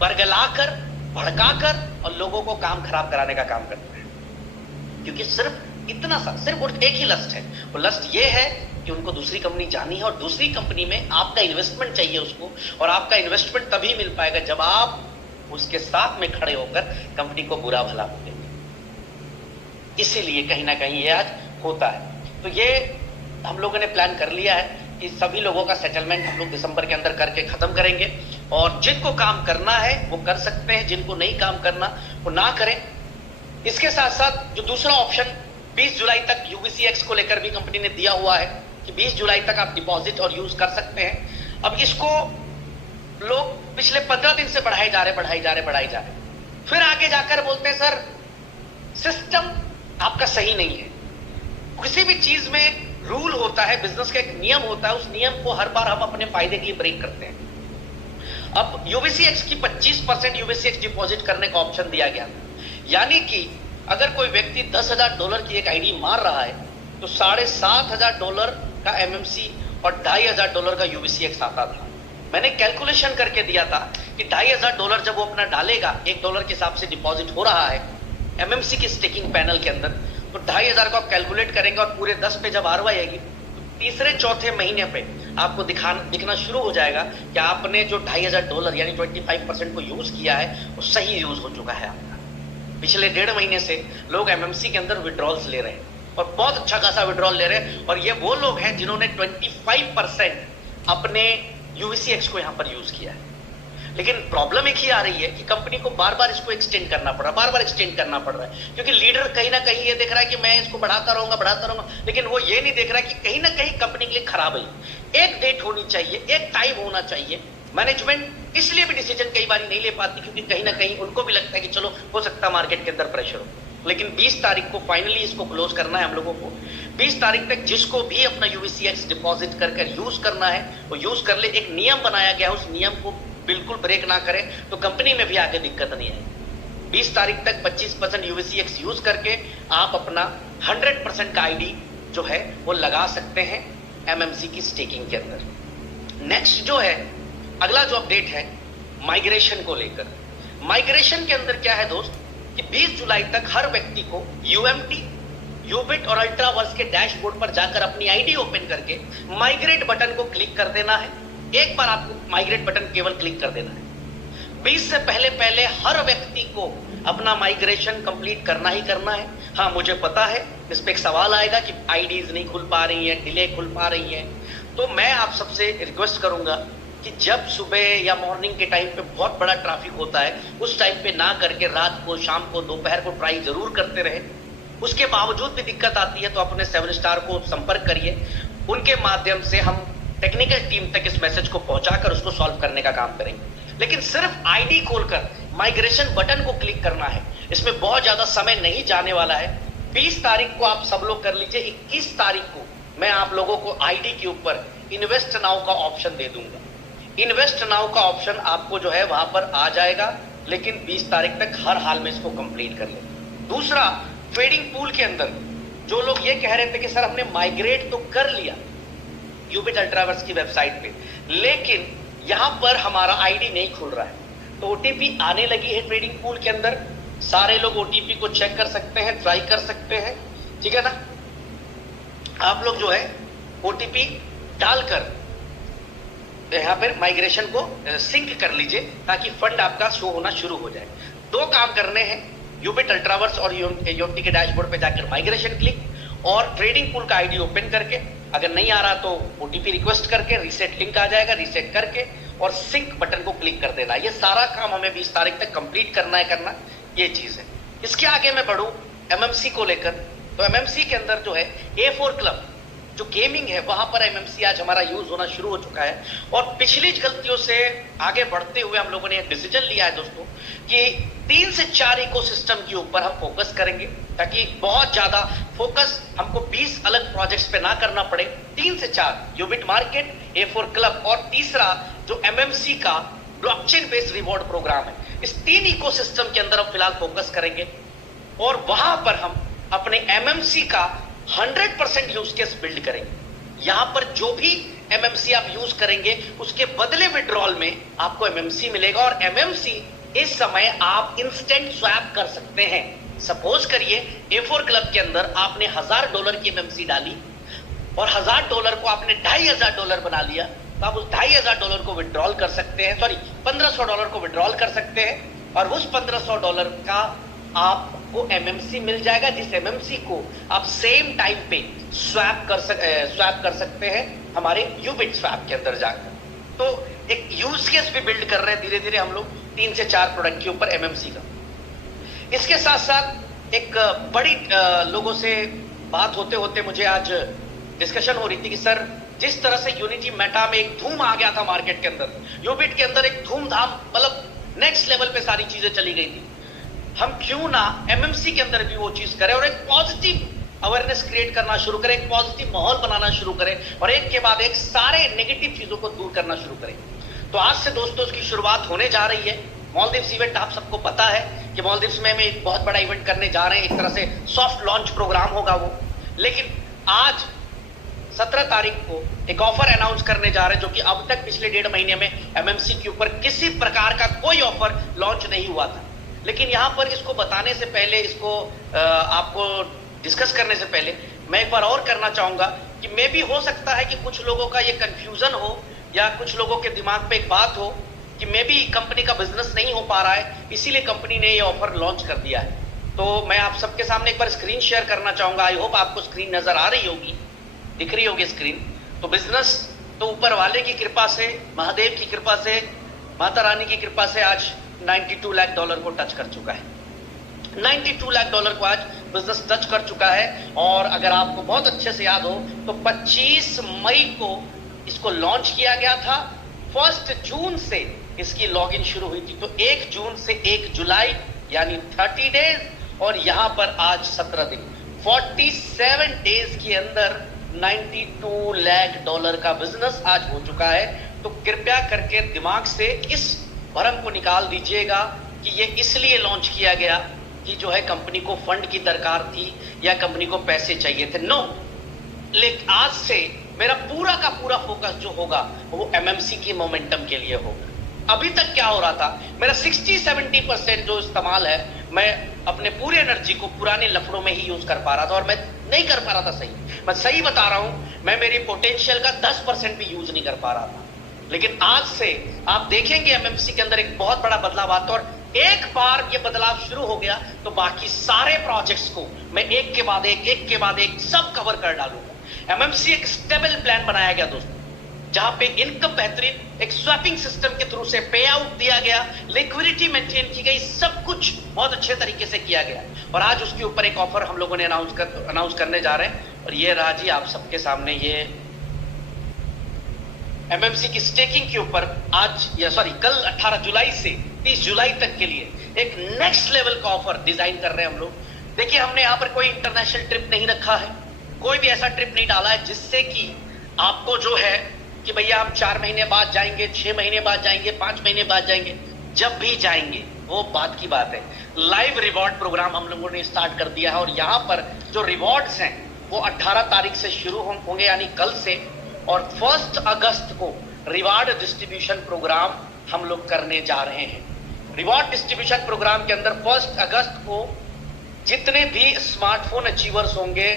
बरगलाकर, भड़काकर और लोगों को काम खराब कराने का काम करते हैं। क्योंकि सिर्फ इतना सा, सिर्फ एक ही लस्ट है, वो लस्ट ये है कि उनको दूसरी कंपनी जानी है और दूसरी कंपनी में आपका इन्वेस्टमेंट चाहिए उसको, और आपका इन्वेस्टमेंट तभी मिल पाएगा जब आप उसके साथ में खड़े होकर कंपनी को बुरा भला बोलेंगे। इसीलिए कहीं ना कहीं ये आज होता है। तो ये हम लोगों ने प्लान कर लिया है कि सभी लोगों का सेटलमेंट हम लोग दिसंबर के अंदर करके खत्म करेंगे, और जिनको काम करना है वो कर सकते हैं, जिनको नहीं काम करना वो ना करें। इसके साथ साथ जो दूसरा ऑप्शन 20 जुलाई तक यूबीसीएक्स को लेकर भी कंपनी ने दिया हुआ है कि 20 जुलाई तक आप डिपॉजिट और यूज कर सकते हैं। अब इसको लोग पिछले 15 दिन से बढ़ाए जा रहे, फिर आगे जाकर बोलते हैं सर सिस्टम आपका सही नहीं है। किसी भी चीज में एक रूल होता है, बिजनेस का एक नियम होता है, उस नियम को हर बार हम अपने फायदे के लिए ब्रेक करते हैं। अब यूबीसीएक्स की 25% यूबीसीएक्स डिपॉजिट करने का ऑप्शन दिया गया, यानी कि अगर कोई व्यक्ति $10,000 की एक आईडी मार रहा है तो $7,500 का एमएमसी और $2,500 का यूबीसीएक्स आता था। मैंने कैलकुलेशन करके दिया था कि $2,500 जब वो अपना डालेगा, $1 के हिसाब से डिपॉजिट हो रहा है एमएमसी की स्टेकिंग पैनल के अंदर, तो 2,500 को आप कैलकुलेट करेंगे और पूरे 10 पे जब आरओआई आएगी तो तीसरे चौथे महीने पे आपको दिखना शुरू हो जाएगा कि आपने जो $2,500 यानी 25% को यूज किया है वो सही यूज हो चुका है आपका। पिछले 1.5 महीने से लोग एमएमसी के अंदर विड्रॉल्स ले रहे हैं और बहुत अच्छा खासा विड्रॉल ले रहे हैं, और ये वो लोग हैं जिन्होंने 25% अपने यूबीसीएक्स को यहां पर यूज किया है। लेकिन प्रॉब्लम एक ही आ रही है कि कंपनी को बार बार इसको एक्सटेंड करना पड़ रहा है, क्योंकि लीडर कहीं ना कहीं ये देख रहा है कि मैं इसको बढ़ाता रहूंगा, लेकिन वो ये नहीं देख रहा है कि कहीं ना कहीं कंपनी के लिए खराब है। एक डेट होनी चाहिए, एक टाइम होना चाहिए। मैनेजमेंट इसलिए भी डिसीजन कई बार नहीं ले पाती क्योंकि कहीं ना कहीं उनको भी लगता है कि चलो हो सकता है मार्केट के अंदर प्रेशर हो, लेकिन 20 तारीख को फाइनली इसको क्लोज करना है हम लोगों को। 20 तारीख तक जिसको भी अपना यूबीसीएक्स डिपॉजिट कर यूज करना है वो यूज कर ले। एक नियम बनाया गया, उस नियम को बिल्कुल ब्रेक ना करें तो कंपनी में भी आगे दिक्कत नहीं आएगी। 20 तारीख तक 25% यूबीसीएक्स यूज करके आप अपना 100% का आईडी जो है वो लगा सकते हैं एमएमसी की स्टेकिंग के अंदर। नेक्स्ट जो है अगला जो अपडेट है माइग्रेशन को लेकर। माइग्रेशन के अंदर क्या है दोस्त कि 20 जुलाई तक हर व्यक्ति को यूएमटी, यूबिट और अल्ट्रावर्स के डैशबोर्ड पर जाकर अपनी आईडी ओपन करके माइग्रेट बटन को क्लिक कर देना है। एक बार आपको माइग्रेट बटन केवल क्लिक कर देना है। 20 से पहले हर व्यक्ति को अपना माइग्रेशन कंप्लीट करना ही करना है। हाँ, मुझे पता है इस पे एक सवाल आएगा कि आईडीज नहीं खुल पा रही है, डिले खुल पा रही है, तो मैं आप सबसे रिक्वेस्ट करूंगा कि जब सुबह या मॉर्निंग के टाइम पे बहुत बड़ा ट्रैफिक होता है उस टाइम पे ना करके रात को, शाम को, दोपहर को ट्राई जरूर करते रहे। उसके बावजूद भी दिक्कत आती है तो अपने 7 स्टार को संपर्क करिए, उनके माध्यम से हम टेक्निकल टीम तक इस मैसेज को पहुंचाकर उसको सॉल्व करने का काम करेंगे। लेकिन सिर्फ आईडी खोलकर माइग्रेशन बटन को क्लिक करना है, इसमें बहुत ज्यादा समय नहीं जाने वाला है। 20 तारीख को आप सब लोग कर लीजिए। 21 तारीख को मैं आप लोगों को आईडी के ऊपर इन्वेस्ट नाउ का ऑप्शन दे दूंगा। इन्वेस्ट नाउ का ऑप्शन आपको जो है वहां पर आ जाएगा, लेकिन 20 तारीख तक हर हाल में इसको कंप्लीट कर लें। दूसरा, ट्रेडिंग पूल के अंदर जो लोग ये कह रहे थे कि सर हमने माइग्रेट तो कर लिया यूबिट अल्ट्रावर्स की वेबसाइट पे, लेकिन यहां पर हमारा आईडी नहीं खुल रहा है, तो ओटीपी आने लगी है ट्रेडिंग पूल के अंदर। सारे लोग ओटीपी को चेक कर सकते हैं, ट्राई कर सकते हैं, ठीक है ना। आप लोग जो है ओटीपी डालकर यहाँ पर माइग्रेशन को सिंक कर लीजिए ताकि फंड आपका शो होना शुरू हो जाए। 2 काम करने हैं, यूबिट अल्ट्रावर्स और यूएमटी के डैशबोर्ड पे जाकर माइग्रेशन क्लिक और ट्रेडिंग पूल का आईडी ओपन करके, अगर नहीं आ रहा तो ओटीपी रिक्वेस्ट करके रीसेट लिंक आ जाएगा, रीसेट करके और सिंक बटन को क्लिक कर देना। ये सारा काम हमें 20 तारीख तक कंप्लीट करना ये चीज है। इसके आगे मैं बढ़ूं एमएमसी को लेकर, तो एमएमसी के अंदर जो है A4 क्लब जो गेमिंग है वहां पर एमएमसी आज हमारा यूज होना शुरू हो चुका है। और पिछली गलतियों से आगे बढ़ते हुए हम लोगों ने एक डिसीजन लिया है दोस्तों कि 3 से 4 इकोसिस्टम के ऊपर हम फोकस करेंगे, ताकि बहुत ज्यादा फोकस हमको 20 अलग प्रोजेक्ट्स पे ना करना पड़े। 3 से 4 यूबिट मार्केट, A4 क्लब और तीसरा जो एमएमसी का ब्लॉकचेन बेस्ड रिवॉर्ड प्रोग्राम है। इस 3 इकोसिस्टम के अंदर हम फिलहाल फोकस करेंगे और वहां पर हम अपने एमएमसी का 100% यूज केस बिल्ड करेंगे। यहां पर जो भी एमएमसी आप यूज करेंगे उसके बदले विड्रॉल में आपको एमएमसी मिलेगा, और एमएमसी इस समय आप इंस्टेंट स्वैप कर सकते हैं। सपोज करिए A4 क्लब के अंदर आपने $1000 की एमएमसी डाली और $1000 को आपने $2500 बना लिया, तो आप उस $2500 को विड्रॉल कर सकते हैं, सॉरी $1500 को विड्रॉल कर सकते हैं और उस $1500 का आपको एमएमसी मिल जाएगा, जिस एमएमसी को आप सेम टाइम पे स्वैप कर सकते हैं हमारे यूबिट स्वैप के अंदर जाकर। तो एक यूज केस भी बिल्ड कर रहे हैं धीरे धीरे हम लोग 3 से 4 प्रोडक्ट के ऊपर एमएमसी का। इसके साथ साथ एक बड़ी लोगों से बात होते होते मुझे आज डिस्कशन हो रही थी कि सर जिस तरह से यूनिटी मेटा में एक धूम आ गया था मार्केट के अंदर, यूबिट के अंदर एक धूमधाम, मतलब नेक्स्ट लेवल पे सारी चीजें चली गई थी, हम क्यों ना एमएमसी के अंदर भी वो चीज करें और एक पॉजिटिव अवेयरनेस क्रिएट करना शुरू करें, एक पॉजिटिव माहौल बनाना शुरू करें और एक के बाद एक सारे नेगेटिव चीजों को दूर करना शुरू करें। तो आज से दोस्तों इसकी शुरुआत होने जा रही है। मालदीव्स इवेंट आप सबको पता है कि मालदीव्स में हम एक बहुत बड़ा इवेंट करने जा रहे हैं, एक तरह से सॉफ्ट लॉन्च प्रोग्राम होगा वो। लेकिन आज 17 तारीख को एक ऑफर अनाउंस करने जा रहे हैं जो कि अब तक पिछले 1.5 महीने में एमएमसी के ऊपर किसी प्रकार का कोई ऑफर लॉन्च नहीं हुआ था। लेकिन यहां पर इसको बताने से पहले, इसको आपको डिस्कस करने से पहले मैं एक बार और करना चाहूंगा कि मे भी हो सकता है कि कुछ लोगों का ये कंफ्यूजन हो या कुछ लोगों के दिमाग पे एक बात हो कि मे भी कंपनी का बिजनेस नहीं हो पा रहा है, इसीलिए कंपनी ने ये ऑफर लॉन्च कर दिया है। तो मैं आप सबके सामने एक बार स्क्रीन शेयर करना चाहूंगा। आई होप आपको स्क्रीन नजर आ रही होगी, दिख रही होगी स्क्रीन। तो बिजनेस तो ऊपर वाले की कृपा से, महादेव की कृपा से, माता रानी की कृपा से आज $92 लाख को टच कर चुका है। $92 लाख को आज बिजनेस टच कर चुका है। और अगर आपको बहुत अच्छे से याद हो तो 25 मई को इसको लॉन्च किया गया था, 1 जून से इसकी लॉगिन शुरू हुई थी। तो 1 जून से 1 जुलाई यानी 30 डेज और यहां पर आज 17 दिन, 47 डेज के अंदर $92 लाख का बिजनेस आज हो चुका है। तो कृपया करके दिमाग से इस भ्रम को निकाल दीजिएगा कि ये इसलिए लॉन्च किया गया कि जो है कंपनी को फंड की दरकार थी या कंपनी को पैसे चाहिए थे। नो, लेकिन आज से मेरा पूरा का पूरा फोकस जो होगा वो एमएमसी की मोमेंटम के लिए होगा। अभी तक क्या हो रहा था, मेरा 60-70% जो इस्तेमाल है मैं अपने पूरे एनर्जी को पुराने लफड़ों में ही यूज कर पा रहा था और मैं नहीं कर पा रहा था सही। मैं सही बता रहा हूं, मैं मेरी पोटेंशियल का 10% भी यूज नहीं कर पा रहा था। लेकिन आज से आप देखेंगे एमएमसी के अंदर एक बहुत बड़ा बदलाव आता है और एक बार ये बदलाव शुरू हो गया तो बाकी सारे प्रोजेक्ट्स को मैं एक के बाद एक सब कवर कर डालूंगा। एमएमसी एक स्टेबल प्लान बनाया गया दोस्तों, जहां पे इनकम बेहतरीन एक स्वैपिंग सिस्टम के थ्रू से पे आउट दिया गया, लिक्विडिटी मेंटेन की गई, सब कुछ बहुत अच्छे तरीके से किया गया। और आज उसके ऊपर एक ऑफर हम लोगों ने अनाउंस करने जा रहे हैं और ये रहा जी आप सबके सामने ये एमएमसी की स्टेकिंग के ऊपर आज कल 18 जुलाई से 30 जुलाई तक के लिए एक नेक्स्ट लेवल का ऑफर डिजाइन कर रहे हैं हम लोग। देखिए, हमने यहां पर कोई इंटरनेशनल ट्रिप नहीं रखा है, कोई भी ऐसा ट्रिप नहीं डाला है जिससे कि आपको जो है कि भैया हम 4 महीने बाद जाएंगे, 6 महीने बाद जाएंगे, 5 महीने बाद जाएंगे, जब भी जाएंगे वो बात की बात है। लाइव रिवॉर्ड प्रोग्राम हम लोगों ने स्टार्ट कर दिया है और यहां पर जो रिवॉर्ड्स हैं वो 18 तारीख से शुरू होंगे यानी कल से, और 1 अगस्त को रिवॉर्ड डिस्ट्रीब्यूशन प्रोग्राम हम लोग करने जा रहे हैं। रिवॉर्ड डिस्ट्रीब्यूशन प्रोग्राम के अंदर 1 अगस्त को जितने भी स्मार्टफोन अचीवर्स होंगे,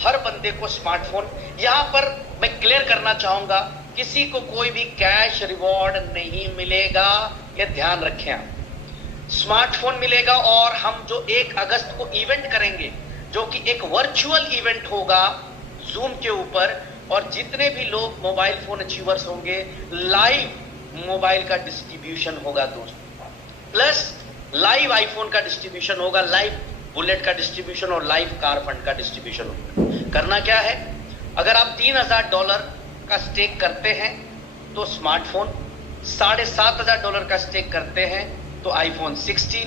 हर बंदे को स्मार्टफोन, यहां पर मैं क्लियर करना चाहूंगा, किसी को कोई भी कैश रिवॉर्ड नहीं मिलेगा, ये ध्यान रखें आप। स्मार्टफोन मिलेगा और हम जो 1 अगस्त को इवेंट करेंगे जो कि एक वर्चुअल इवेंट होगा जूम के ऊपर, और जितने भी लोग मोबाइल फोन अचीवर्स होंगे, लाइव मोबाइल का डिस्ट्रीब्यूशन होगा दोस्तों, प्लस लाइव आईफोन का डिस्ट्रीब्यूशन होगा, लाइव बुलेट का डिस्ट्रीब्यूशन और लाइव कार फंड का डिस्ट्रीब्यूशन होगा। करना क्या है, अगर आप $3000 का स्टेक करते हैं तो स्मार्टफोन, $7500 का स्टेक करते हैं तो आईफोन 16,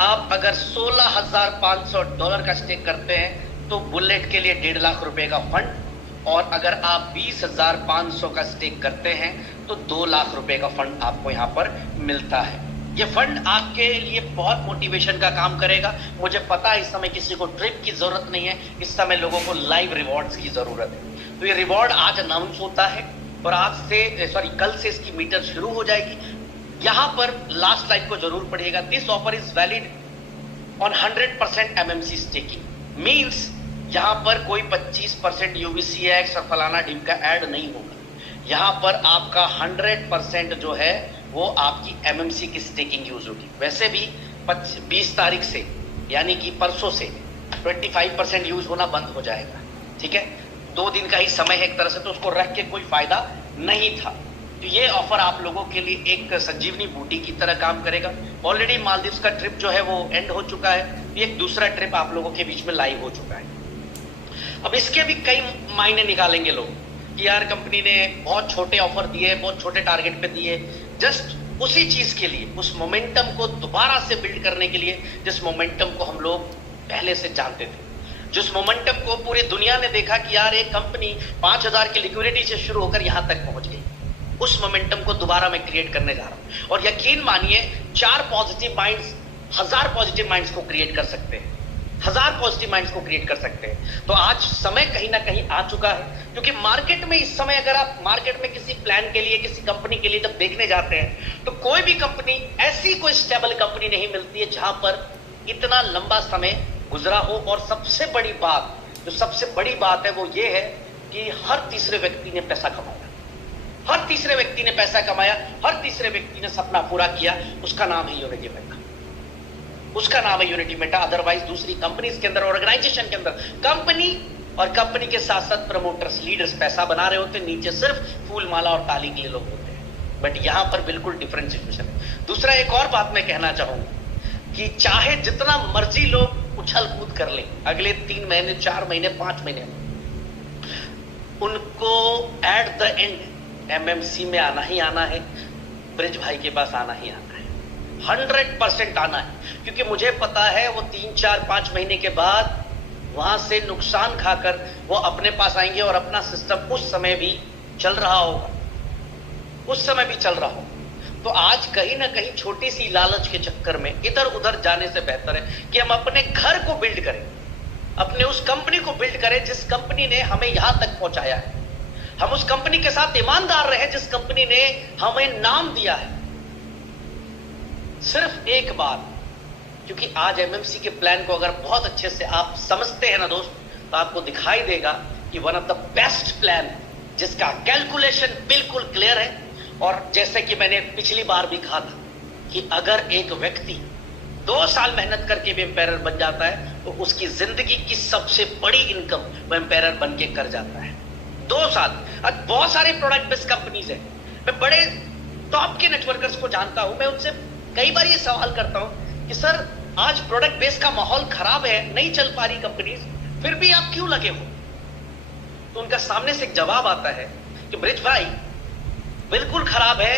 आप अगर $16500 का स्टेक करते हैं तो बुलेट के लिए ₹1.5 लाख का फंड, और अगर आप 20,500 का स्टेक करते हैं तो ₹2 लाख का फंड आपको यहां पर मिलता है। ये फंड आपके लिए बहुत मोटिवेशन का काम करेगा। मुझे पता है इस समय किसी को ट्रिप की जरूरत नहीं है, इस समय लोगों को लाइव रिवॉर्ड्स की जरूरत है। तो ये रिवॉर्ड आज अनाउंस होता है और कल से इसकी मीटर शुरू हो जाएगी। यहां पर लास्ट लाइन को जरूर पढ़िएगा। This offer is valid on 100% MMC staking, means यहां पर कोई 25% यूबीसीएक्स और फलाना ढिमका ऐड नहीं होगा। यहां पर आपका 100% जो है वो आपकी एमएमसी की स्टेकिंग यूज होगी। वैसे भी 20 तारीख से यानी कि परसों से 25% यूज होना बंद हो जाएगा, ठीक है। 2 दिन का ही समय है एक तरह से, तो उसको रख के कोई फायदा नहीं था। तो ये ऑफर आप लोगों के लिए एक संजीवनी बूटी की तरह काम करेगा। ऑलरेडी मालदीव्स का ट्रिप जो है वो एंड हो चुका है, एक दूसरा ट्रिप आप लोगों के बीच में लाइव हो चुका है। अब इसके भी कई मायने निकालेंगे लोग। कि यार कंपनी ने बहुत छोटे ऑफर दिए, बहुत छोटे टारगेट पे दिए, जस्ट उसी चीज के लिए, उस मोमेंटम को दोबारा से बिल्ड करने के लिए, जिस मोमेंटम को हम लोग पहले से जानते थे, जिस मोमेंटम को पूरी दुनिया ने देखा कि यार एक कंपनी 5,000 की लिक्विडिटी से शुरू होकर यहां तक पहुंच गई, उस मोमेंटम को दोबारा मैं क्रिएट करने जा रहा हूं। और यकीन मानिए 4 पॉजिटिव माइंड्स 1000 पॉजिटिव माइंड्स को क्रिएट कर सकते हैं, 1000 पॉजिटिव माइंड्स को क्रिएट कर सकते हैं। तो आज समय कहीं ना कहीं आ चुका है, क्योंकि मार्केट में इस समय अगर आप मार्केट में किसी प्लान के लिए, किसी कंपनी के लिए जब देखने जाते हैं, तो कोई भी कंपनी, ऐसी कोई स्टेबल कंपनी नहीं मिलती है जहां पर इतना लंबा समय गुजरा हो। और सबसे बड़ी बात, जो सबसे बड़ी बात है वो ये है कि हर तीसरे व्यक्ति ने पैसा कमाया, हर तीसरे व्यक्ति ने पैसा कमाया, हर तीसरे व्यक्ति ने सपना पूरा किया। उसका नाम है यूनिटी मेटा, उसका नाम है यूनिटी मेटा। अदरवाइज दूसरी कंपनीज के अंदर, ऑर्गेनाइजेशन के अंदर, कंपनी और कंपनी के साथ साथ प्रमोटर्स, लीडर्स पैसा बना रहे होते, नीचे सिर्फ फूल माला और ताली के लिए लोग होते हैं। बट यहां पर बिल्कुल डिफरेंट सिचुएशन है। दूसरा एक और बात मैं कहना चाहूंगा कि चाहे जितना मर्जी लोग उछल कूद कर ले अगले 3 महीने, 4 महीने, 5 महीने, उनको एट द एंड एमएमसी में आना ही आना है, ब्रिज भाई के पास आना ही आना है, 100% आना है। क्योंकि मुझे पता है वो 3, 4, 5 महीने के बाद वहां से नुकसान खाकर वो अपने पास आएंगे और अपना सिस्टम उस समय भी चल रहा होगा, उस समय भी चल रहा होगा। तो आज कहीं ना कहीं छोटी सी लालच के चक्कर में इधर उधर जाने से बेहतर है कि हम अपने घर को बिल्ड करें, अपने उस कंपनी को बिल्ड करें जिस कंपनी ने हमें यहां तक पहुंचाया है। हम उस कंपनी के साथ ईमानदार रहे जिस कंपनी ने हमें नाम दिया है। सिर्फ एक बात, क्योंकि आज एमएमसी के प्लान को अगर बहुत अच्छे से आप समझते हैं ना दोस्त, तो आपको दिखाई देगा कि one of the best plan जिसका कैलकुलेशन बिल्कुल क्लियर है। और जैसे कि मैंने पिछली बार भी कहा था कि अगर एक व्यक्ति 2 साल मेहनत करके भी एम्पायरर बन जाता है तो उसकी जिंदगी की सबसे बड़ी इनकम वो एम्पायरर बन के कर जाता है। 2 साल। आज बहुत सारे प्रोडक्ट बेस्ड कंपनीज है, मैं बड़े टॉप के नेटवर्कर्स को जानता हूं, मैं उनसे कई बार ये सवाल करता हूं कि सर आज प्रोडक्ट बेस का माहौल खराब है, नहीं चल पा रही कंपनीज, फिर भी आप क्यों लगे हो? तो उनका सामने से एक जवाब आता है कि ब्रिज भाई बिल्कुल खराब है,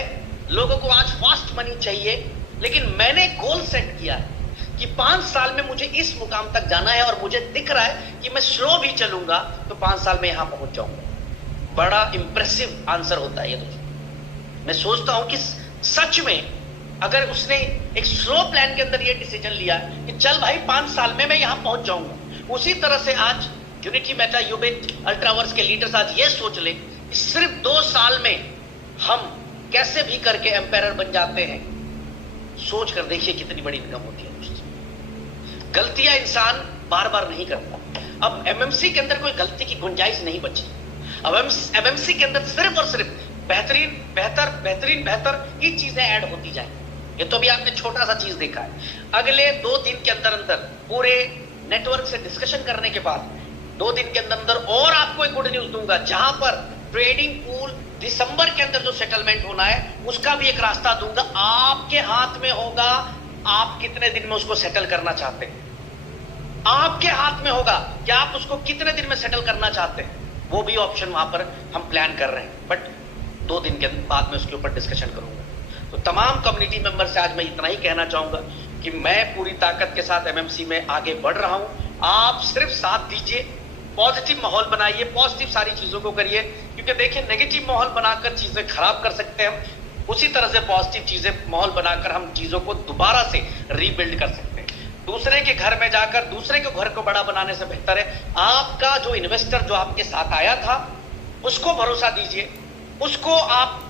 लोगों को आज फास्ट मनी चाहिए, लेकिन मैंने गोल सेट किया है कि 5 साल में मुझे इस मुकाम तक जाना है और मुझे दिख रहा है कि मैं स्लो भी चलूंगा तो 5 साल में यहां पहुंच जाऊंगा। बड़ा इंप्रेसिव आंसर होता है ये दोस्तों। मैं सोचता हूं कि सच में अगर उसने एक स्लो प्लान के अंदर ये डिसीजन लिया कि चल भाई 5 साल में मैं यहां पहुंच जाऊंगा, उसी तरह से आज यूनिटी मेटा, यूबिट, अल्ट्रावर्स के लीडर्स आज ये सोच ले कि सिर्फ 2 साल में हम कैसे भी करके एम्पायरर बन जाते हैं। सोच कर देखिए कितनी बड़ी इनकम होती है दोस्तों। गलतियां इंसान बार बार नहीं करता। अब एमएमसी के अंदर कोई गलती की गुंजाइश नहीं बची। अब एमएमसी के अंदर सिर्फ और सिर्फ बेहतरीन बेहतर ही चीजें ऐड होती जाएंगी। ये तो भी आपने छोटा सा चीज देखा है। अगले 2 दिन के अंदर अंदर पूरे नेटवर्क से डिस्कशन करने के बाद 2 दिन के अंदर अंदर और आपको एक गुड न्यूज दूंगा, जहां पर ट्रेडिंग पूल दिसंबर के अंदर जो सेटलमेंट होना है उसका भी एक रास्ता दूंगा। आपके हाथ में होगा, आप कितने दिन में उसको सेटल करना चाहते हैं। आपके हाथ में होगा कि आप उसको कितने दिन में सेटल करना चाहते हैं। वो भी ऑप्शन वहां पर हम प्लान कर रहे हैं, बट 2 दिन के बाद में उसके ऊपर डिस्कशन करूंगा। तो तमाम कम्युनिटी मेंबर से आज मैं इतना ही कहना चाहूंगा कि मैं पूरी ताकत के साथ एमएमसी में आगे बढ़ रहा हूं। आप सिर्फ साथ दीजिए, पॉजिटिव माहौल बनाइए, पॉजिटिव सारी चीजों को करिए, क्योंकि देखिए नेगेटिव माहौल बनाकर चीजें खराब कर सकते हैं हम, उसी तरह से पॉजिटिव चीजें माहौल बनाकर हम चीजों को दोबारा से रीबिल्ड कर सकते हैं। दूसरे के घर में जाकर दूसरे के घर को बड़ा बनाने से बेहतर है आपका जो इन्वेस्टर जो आपके साथ आया था उसको भरोसा दीजिए, उसको आप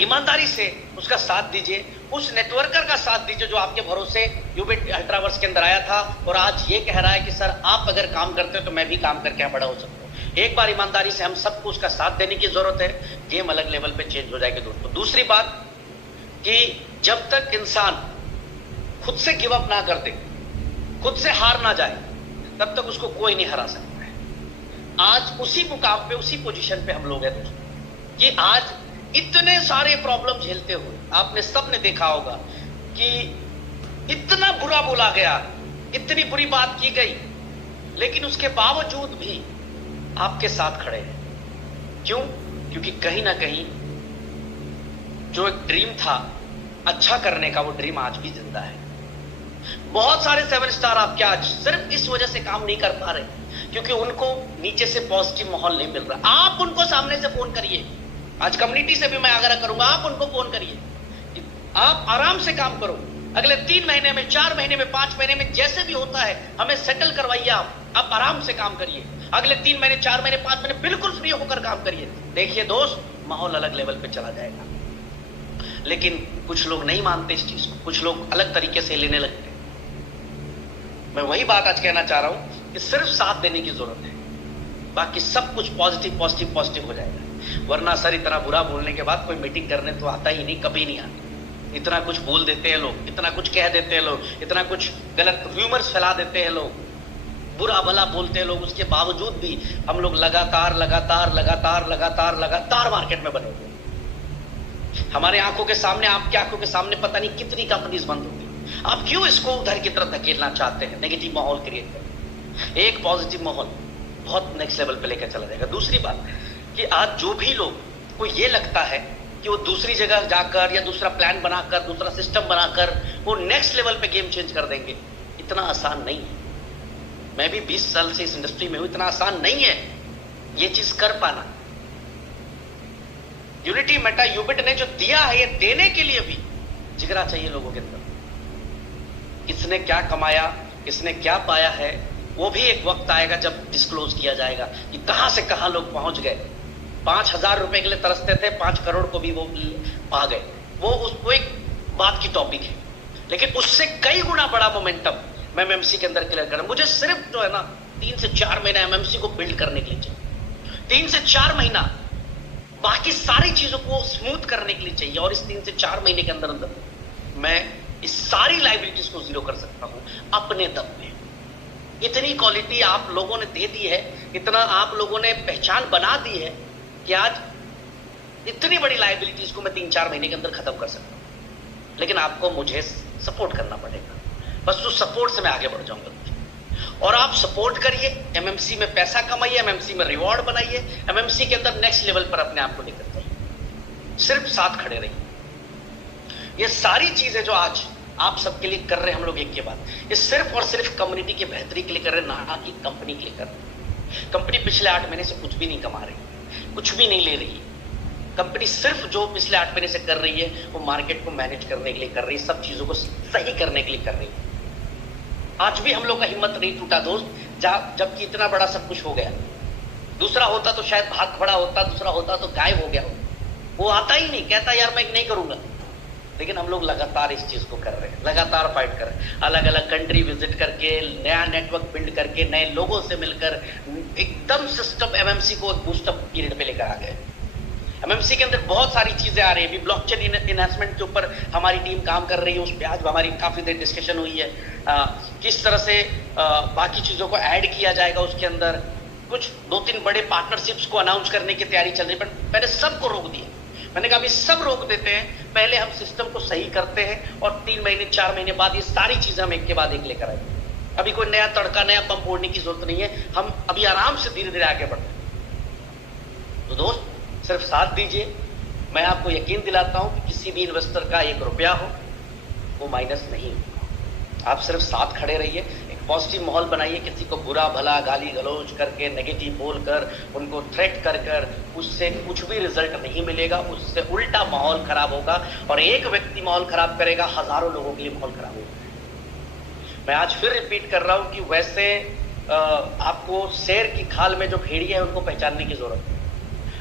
ईमानदारी से उसका साथ दीजिए, उस नेटवर्कर का साथ दीजिए जो आपके भरोसे यूबिट अल्ट्रावर्स के अंदर आया था और आज ये कह रहा है कि सर आप अगर काम करते हो तो मैं भी काम करके बड़ा हो सकता हूं। एक बार ईमानदारी से हम सबको उसका साथ देने की जरूरत है, गेम अलग लेवल पे चेंज हो जाएगी दोस्तों। दूसरी बात कि जब तक इंसान खुद से गिव अप ना कर दे, खुद से हार ना जाए, तब तक उसको कोई नहीं हरा सकता है। आज उसी मुकाम पे, उसी पोजीशन पे हम लोग हैं दोस्तों कि आज इतने सारे प्रॉब्लम झेलते हुए आपने सबने देखा होगा कि इतना बुरा बोला गया, इतनी बुरी बात की गई, लेकिन उसके बावजूद भी आपके साथ खड़े हैं। क्यों? क्योंकि कहीं ना कहीं जो एक ड्रीम था अच्छा करने का, वो ड्रीम आज भी जिंदा है। बहुत सारे 7 स्टार आपके आज सिर्फ इस वजह से काम नहीं कर पा रहे क्योंकि उनको नीचे से पॉजिटिव माहौल नहीं मिल रहा। आप उनको सामने से फोन करिए, आज कम्युनिटी से भी मैं आग्रह करूंगा, आप उनको फोन करिए, आप आराम से काम करो। अगले 3 महीने में, 4 महीने में, 5 महीने में जैसे भी होता है हमें सेटल करवाइए। आप आराम से काम करिए, अगले 3 महीने, 4 महीने, 5 महीने बिल्कुल फ्री होकर काम करिए। देखिए दोस्त, माहौल अलग लेवल पे चला जाएगा। लेकिन कुछ लोग नहीं मानते इस चीज को, कुछ लोग अलग तरीके से लेने लगते हैं। मैं वही बात आज कहना चाह रहा हूं कि सिर्फ साथ देने की जरूरत है, बाकी सब कुछ पॉजिटिव पॉजिटिव पॉजिटिव हो जाएगा। वरना सर इतना बुरा बोलने के बाद कोई मीटिंग करने तो आता ही नहीं, कभी नहीं आता। इतना कुछ बोल देते हैं लोग, इतना कुछ कह देते हैं लोग, इतना कुछ गलत र्यूमर्स फैला देते हैं लोग, बुरा भला बोलते हैं लोग। उसके बावजूद भी हम लोग लगातार लगातार लगातार लगातार लगातार मार्केट में बने हुए। हमारे आंखों के सामने, आपकी आंखों के सामने पता नहीं कितनी कंपनीज बंद होती। आप क्यों इसको उधर की तरफ धकेलना चाहते हैं? नेगेटिव माहौल क्रिएट कर, एक पॉजिटिव माहौल बहुत नेक्स्ट लेवल पे लेकर चला जाएगा। दूसरी बात कि आज जो भी लोग को ये लगता है कि वो दूसरी जगह जाकर या दूसरा प्लान बनाकर, दूसरा सिस्टम बनाकर वो नेक्स्ट लेवल पे गेम चेंज कर देंगे, इतना आसान नहीं है। मैं भी 20 साल से इस इंडस्ट्री में हूं, इतना आसान नहीं है ये चीज कर पाना। यूनिटी मेटा यूबिट ने जो दिया है, ये देने के लिए भी जिगरा चाहिए लोगों के अंदर। किसने क्या कमाया, किसने क्या पाया है, वो भी एक वक्त आएगा जब डिस्क्लोज किया जाएगा कि कहां से कहां लोग पहुंच गए। 5,000 रुपए के लिए तरसते थे, 5 करोड़ को भी वो पा गए। वो एक बात की टॉपिक है, लेकिन उससे कई गुना बड़ा मोमेंटम मैं एमएमसी के अंदर क्लियर कर। मुझे सिर्फ जो है ना 3 से 4 महीना एमएमसी को बिल्ड करने के लिए चाहिए, 3 से 4 महीना, बाकी सारी चीजों को स्मूथ करने के लिए चाहिए। और इस 3 से 4 महीने के अंदर अंदर मैं इस सारी लाइबिलिटीज को जीरो कर सकता हूं अपने दम में। इतनी क्वालिटी आप लोगों ने दे दी है, इतना आप लोगों ने पहचान बना दी है कि आज इतनी बड़ी लाइबिलिटीज को मैं 3-4 महीने के अंदर खत्म कर सकता हूं। लेकिन आपको मुझे सपोर्ट करना पड़ेगा, बस उस सपोर्ट से मैं आगे बढ़ जाऊंगा। और आप सपोर्ट करिए, एमएमसी में पैसा कमाइए, एमएमसी में रिवॉर्ड बनाइए, एमएमसी के अंदर नेक्स्ट लेवल पर अपने आप को लेकर जाइए। सिर्फ साथ खड़े रहिए। ये सारी चीजें जो आज आप सबके लिए कर रहे हैं हम लोग एक के बाद, ये सिर्फ और सिर्फ कम्युनिटी की बेहतरी के लिए कर रहे हैं, ना कि कंपनी के लिए कर रहे हैं। कंपनी पिछले 8 महीने से कुछ भी नहीं कमा रही, कुछ भी नहीं ले रही। कंपनी सिर्फ जो पिछले 8 महीने से कर रही है वो मार्केट को मैनेज करने के लिए कर रही है, सब चीजों को सही करने के लिए कर रही है। आज भी हम लोग का हिम्मत नहीं टूटा दोस्त, जबकि इतना बड़ा सब कुछ हो गया। दूसरा होता तो शायद भाग खड़ा होता, दूसरा होता तो गायब हो गया हो। वो आता ही नहीं, कहता यार मैं नहीं करूंगा। लेकिन हम लोग लगातार इस चीज को कर रहे हैं, लगातार फाइट कर रहे हैं, अलग अलग कंट्री विजिट करके, नया नेटवर्क बिल्ड करके, नए लोगों से मिलकर एकदम सिस्टम एमएमसी को बूस्टअप पीरियड पे लेकर आ गए। एमएमसी के अंदर बहुत सारी चीजें आ रही है। अभी ब्लॉकचेन इन्वेस्टमेंट के ऊपर हमारी टीम काम कर रही है, उस पर आज हमारी काफी देर डिस्कशन हुई है। किस तरह से बाकी चीजों को ऐड किया जाएगा उसके अंदर। कुछ 2-3 बड़े पार्टनरशिप्स को अनाउंस करने की तैयारी चल रही है, पर मैंने सबको रोक दिया। मैंने कहा अभी सब रोक देते हैं, पहले हम सिस्टम को सही करते हैं और 3 महीने 4 महीने बाद ये सारी चीजें हम एक के बाद एक लेकर आएंगे। अभी कोई नया तड़का, नया पंप फोड़ने की जरूरत नहीं है, हम अभी आराम से धीरे धीरे आगे बढ़ते हैं। तो दोस्त सिर्फ साथ दीजिए। मैं आपको यकीन दिलाता हूं कि किसी भी इन्वेस्टर का 1 रुपया हो वो माइनस नहीं होगा। आप सिर्फ साथ खड़े रहिए, एक पॉजिटिव माहौल बनाइए। किसी को बुरा भला गाली गलौज करके, नेगेटिव बोलकर, उनको थ्रेट कर कर उससे कुछ भी रिजल्ट नहीं मिलेगा। उससे उल्टा माहौल खराब होगा, और एक व्यक्ति माहौल खराब करेगा, हजारों लोगों के लिए माहौल खराब होगा। मैं आज फिर रिपीट कर रहा हूं कि वैसे आपको शेर की खाल में जो भेड़िए है उनको पहचानने की जरूरत है।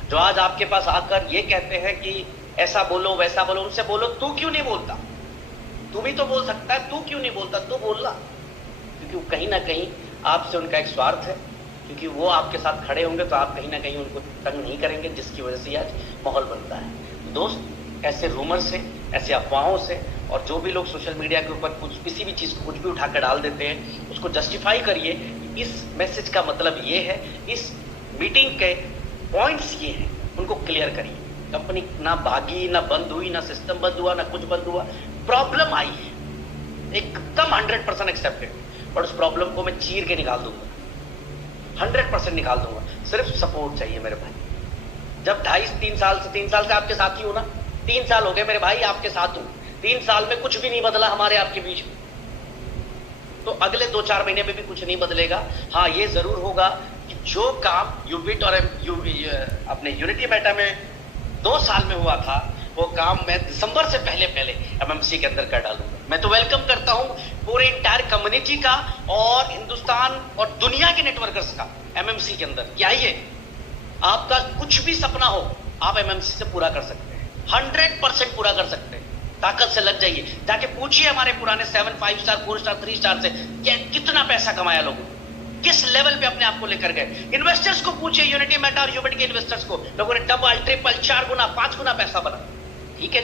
जो आज आपके पास आकर ये कहते हैं कि ऐसा बोलो वैसा बोलो, उनसे बोलो तू क्यों नहीं बोलता, तू भी तो बोल सकता है, तू क्यों नहीं बोलता, तू बोलना। क्योंकि कहीं ना कहीं आपसे उनका एक स्वार्थ है, क्योंकि वो आपके साथ खड़े होंगे तो आप कहीं ना कहीं उनको तंग नहीं करेंगे, जिसकी वजह से आज माहौल बनता है। तो दोस्त ऐसे रूमर से, ऐसे अफवाहों से, और जो भी लोग सोशल मीडिया के ऊपर कुछ किसी भी चीज को कुछ भी उठाकर डाल देते हैं, उसको जस्टिफाई करिए। इस मैसेज का मतलब ये है, इस मीटिंग के पॉइंट्स ये हैं, उनको क्लियर करिए। कंपनी ना भागी, ना बंद हुई, ना सिस्टम बंद हुआ, ना कुछ बंद हुआ। प्रॉब्लम आई है, एकदम 100% एक्सेप्टेड, और उस प्रॉब्लम को मैं चीर के निकाल दूंगा, 100% निकाल दूंगा। सिर्फ सपोर्ट चाहिए मेरे भाई। जब 2.5-3 साल से 3 साल से आपके साथ ही हूं ना, 3 साल हो गए मेरे भाई आपके साथ हूं, 3 साल में कुछ भी नहीं बदला हमारे आपके बीच में, तो अगले 2-4 महीने में भी कुछ नहीं बदलेगा। हाँ, ये जरूर होगा कि जो काम यूबिट और अपने यूनिटी मेटा में 2 साल में हुआ था, वो काम मैं दिसंबर से पहले एमएमसी के अंदर कर डालूंगा। मैं तो वेलकम करता हूं पूरे इंटायर कम्युनिटी का और हिंदुस्तान और दुनिया के नेटवर्कर्स का एमएमसी के अंदर कि आइए, आपका कुछ भी सपना हो आप एमएमसी से पूरा कर सकते हैं, 100% पूरा कर सकते हैं। ताकत से लग जाइए, जाके पूछिए हमारे पुराने 7, 5 स्टार, 4 स्टार, 3 स्टार से कितना पैसा कमाया लोगों, किस लेवल पे अपने आप को लेकर गए। इन्वेस्टर्स को पूछिए, यूनिटी मेटा और यूबिट के इन्वेस्टर्स को, लोगों ने डबल, ट्रिपल, 4 गुना, 5 गुना पैसा बना। ठीक है।